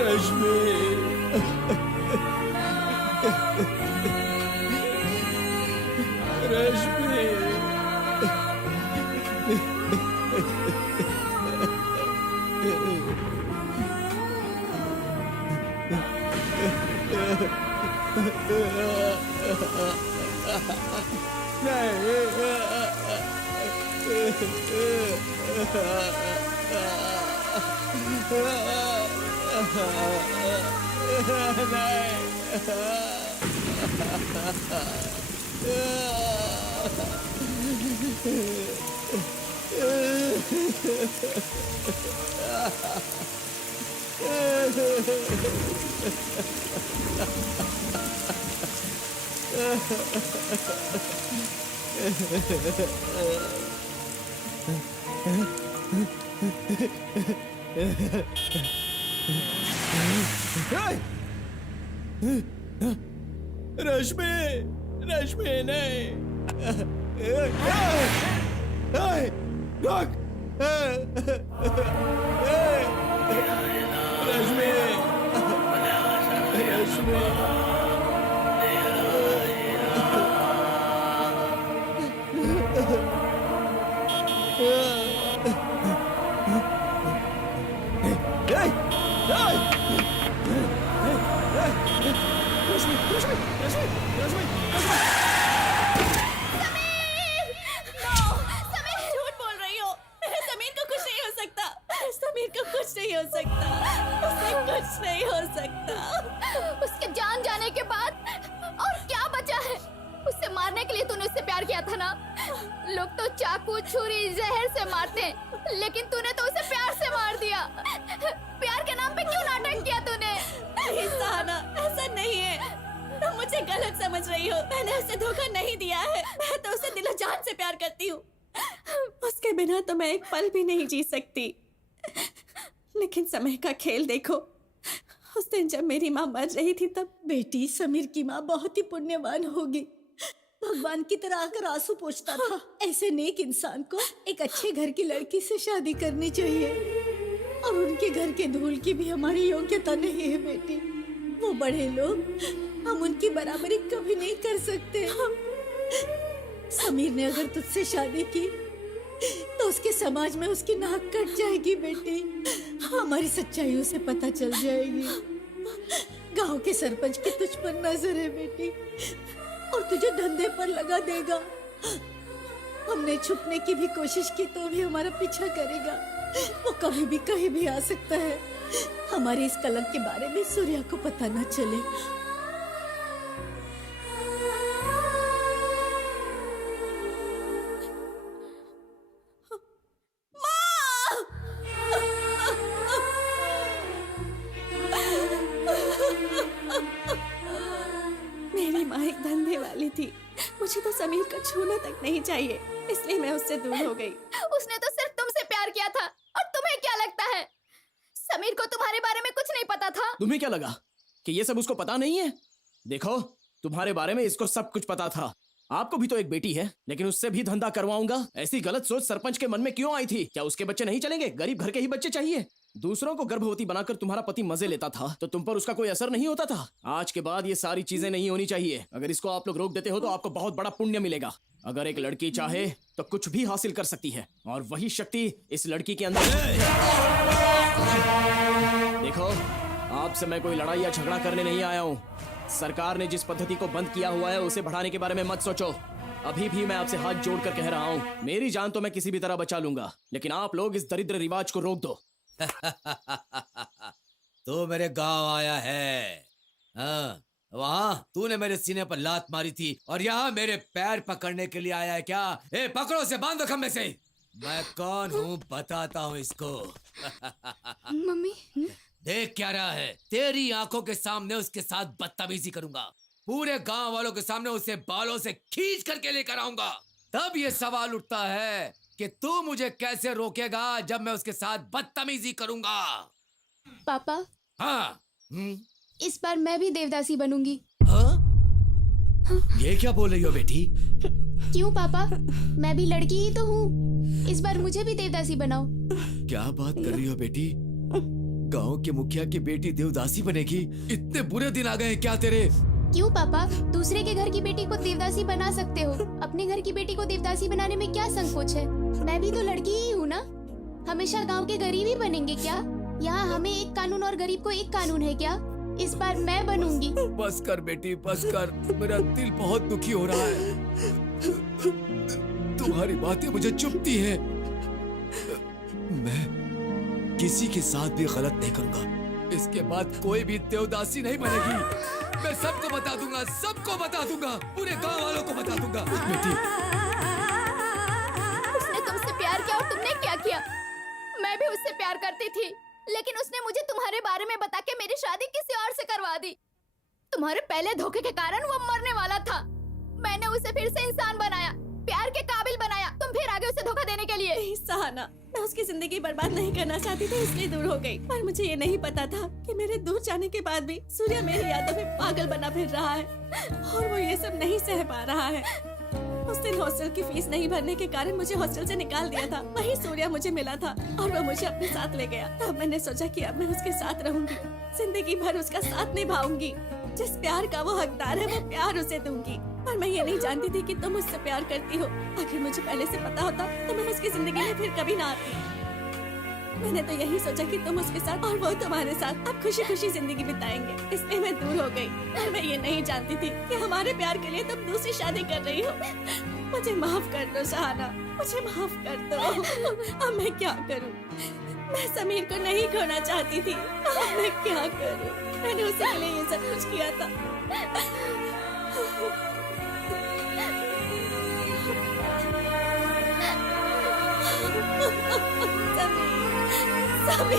रश्मि, रश्मि, रश्मि नहीं। रुक। रश्मि, रश्मि, झूठ बोल रही हो। मेरे समीर को कुछ नहीं हो सकता। मेरे समीर को कुछ नहीं हो सकता। उसे कुछ नहीं हो सकता। लोग तो चाकू छुरी जहर से मारते हैं, लेकिन तूने तो उसे प्यार से मार दिया। प्यार के नाम पे क्यों नाटक किया तूने? सहाना, ऐसा नहीं है, तुम मुझे गलत समझ रही हो। मैंने उसे धोखा नहीं दिया है, मैं तो उसे दिलो जान से प्यार करती हूँ। उसके बिना तो मैं एक पल भी नहीं जी सकती। लेकिन समय का खेल देखो, उस दिन जब मेरी माँ मर रही थी तब बेटी समीर की माँ बहुत ही पुण्यवान होगी, भगवान की तरह आकर आंसू पोंछता था। ऐसे नेक इंसान को एक अच्छे घर की लड़की से शादी करनी चाहिए, और उनके घर के धूल की भी हमारी योग्यता नहीं है बेटी। वो बड़े लोग, हम उनकी बराबरी कभी नहीं कर सकते। समीर ने अगर तुझसे शादी की तो उसके समाज में उसकी नाक कट जाएगी बेटी। हमारी सच्चाई उसे पता चल जाएगी। गांव के सरपंच की तुझ पर नजर है बेटी, और तुझे धंधे पर लगा देगा। हमने छुपने की भी कोशिश की तो भी हमारा पीछा करेगा। वो कभी भी कहीं भी आ सकता है। हमारे इस कलंक के बारे में सूर्या को पता न चले। मेरी माँ एक धंधे वाली थी, मुझे तो समीर को छूना तक नहीं चाहिए, इसलिए मैं उससे दूर हो गई। उसने तो सिर्फ तुमसे प्यार किया था, और तुम्हें क्या लगता है समीर को तुम्हारे बारे में कुछ नहीं पता था? तुम्हें क्या लगा कि ये सब उसको पता नहीं है? देखो, तुम्हारे बारे में इसको सब कुछ पता था। आपको भी तो एक बेटी है, लेकिन उससे भी धंधा करवाऊंगा, ऐसी गलत सोच सरपंच के मन में क्यों आई थी? क्या उसके बच्चे नहीं चलेंगे? गरीब घर के ही बच्चे चाहिए। दूसरों को गर्भवती बनाकर तुम्हारा पति मजे लेता था तो तुम पर उसका कोई असर नहीं होता था। आज के बाद ये सारी चीजें नहीं होनी चाहिए। अगर इसको आप लोग रोक देते हो तो आपको बहुत बड़ा पुण्य मिलेगा। अगर एक लड़की चाहे तो कुछ भी हासिल कर सकती है, और वही शक्ति इस लड़की के अंदर। देखो, आपसे मैं कोई लड़ाई या झगड़ा करने नहीं आया हूँ। सरकार ने जिस पद्धति को बंद किया हुआ है उसे बढ़ाने के बारे में मत सोचो। अभी भी मैं आपसे हाथ जोड़कर कह रहा हूँ, मेरी जान तो मैं किसी भी तरह बचा लूंगा, लेकिन आप लोग इस दरिद्र रिवाज को रोक दो। तो मेरे गांव आया है, हाँ, वहाँ तूने मेरे सीने पर लात मारी थी, और यहाँ मेरे पैर पकड़ने के लिए आया है क्या? ए, पकड़ो से, बांधो खम्भे से। मैं कौन हूँ बताता हूँ इसको। मम्मी, देख क्या रहा है? तेरी आंखों के सामने उसके साथ बदतमीजी करूंगा। पूरे गांव वालों के सामने उसे बालों से खींच करके लेकर आऊंगा। तब ये सवाल उठता है कि तू मुझे कैसे रोकेगा जब मैं उसके साथ बदतमीजी करूंगा। पापा, हाँ, इस बार मैं भी देवदासी बनूंगी। हाँ? ये क्या बोल रही हो बेटी? क्यों पापा, मैं भी लड़की ही तो हूँ। इस बार मुझे भी देवदासी बनाओ। क्या बात कर रही हो बेटी? गांव के मुखिया की बेटी देवदासी बनेगी? इतने बुरे दिन आ गए हैं क्या तेरे? क्यों पापा, दूसरे के घर की बेटी को देवदासी बना सकते हो, अपने घर की बेटी को देवदासी बनाने में क्या संकोच है? मैं भी तो लड़की ही हूँ ना। हमेशा गांव के गरीब ही बनेंगे क्या? यहाँ हमें एक कानून और गरीब को एक कानून है क्या? इस बार मैं बनूंगी। बस कर बेटी, बस कर। मेरा दिल बहुत दुखी हो रहा है। तुम्हारी बातें मुझे चुभती हैं। मैं किसी के साथ भी गलत नहीं करूंगा। इसके बाद कोई भी देवदासी नहीं बनेगी। मैं सबको बता दूंगा, सबको बता दूंगा, पूरे गांव वालों को बता दूंगा। बेटी, उसने तुमसे प्यार किया और तुमने क्या किया? मैं भी उससे प्यार करती थी, लेकिन उसने मुझे तुम्हारे बारे में बता के मेरी शादी किसी और से करवा दी। तुम्हारे पहले धोखे के कारण वो मरने वाला था। मैंने उसे फिर से इंसान बनाया, प्यार के काबिल बनाया। तुम फिर आगे उसे धोखा देने के लिए। नहीं सहाना, मैं उसकी जिंदगी बर्बाद नहीं करना चाहती थी, इसलिए दूर हो गई। पर मुझे ये नहीं पता था कि मेरे दूर जाने के बाद भी सूर्या मेरी यादों में पागल बना फिर रहा है, और वो ये सब नहीं सह पा रहा है। उस दिन हॉस्टल की फीस नहीं भरने के कारण मुझे हॉस्टल से निकाल दिया था। वहीं सूर्या मुझे मिला था और वो मुझे अपने साथ ले गया। तब मैंने सोचा कि अब मैं उसके साथ रहूंगी, जिंदगी भर उसका साथ निभाऊंगी। जिस प्यार का वो हकदार है वो प्यार उसे दूंगी। पर मैं ये नहीं जानती थी कि तुम मुझसे प्यार करती हो। अगर मुझे पहले से पता होता तो मैं उसकी जिंदगी में फिर कभी ना आती। मैंने तो यही सोचा कि तुम उसके साथ और वो तुम्हारे साथ अब खुशी खुशी जिंदगी बिताएंगे, इसलिए मैं दूर हो गई। और मैं ये नहीं जानती थी कि हमारे प्यार के लिए तुम दूसरी शादी कर रही हो। मुझे माफ कर दो सहाना, मुझे माफ कर दो। अब मैं क्या करूं? मैं समीर को नहीं खोना चाहती थी, अब मैं क्या करूं? मैंने उसी के लिए ये सब कुछ किया था। अभी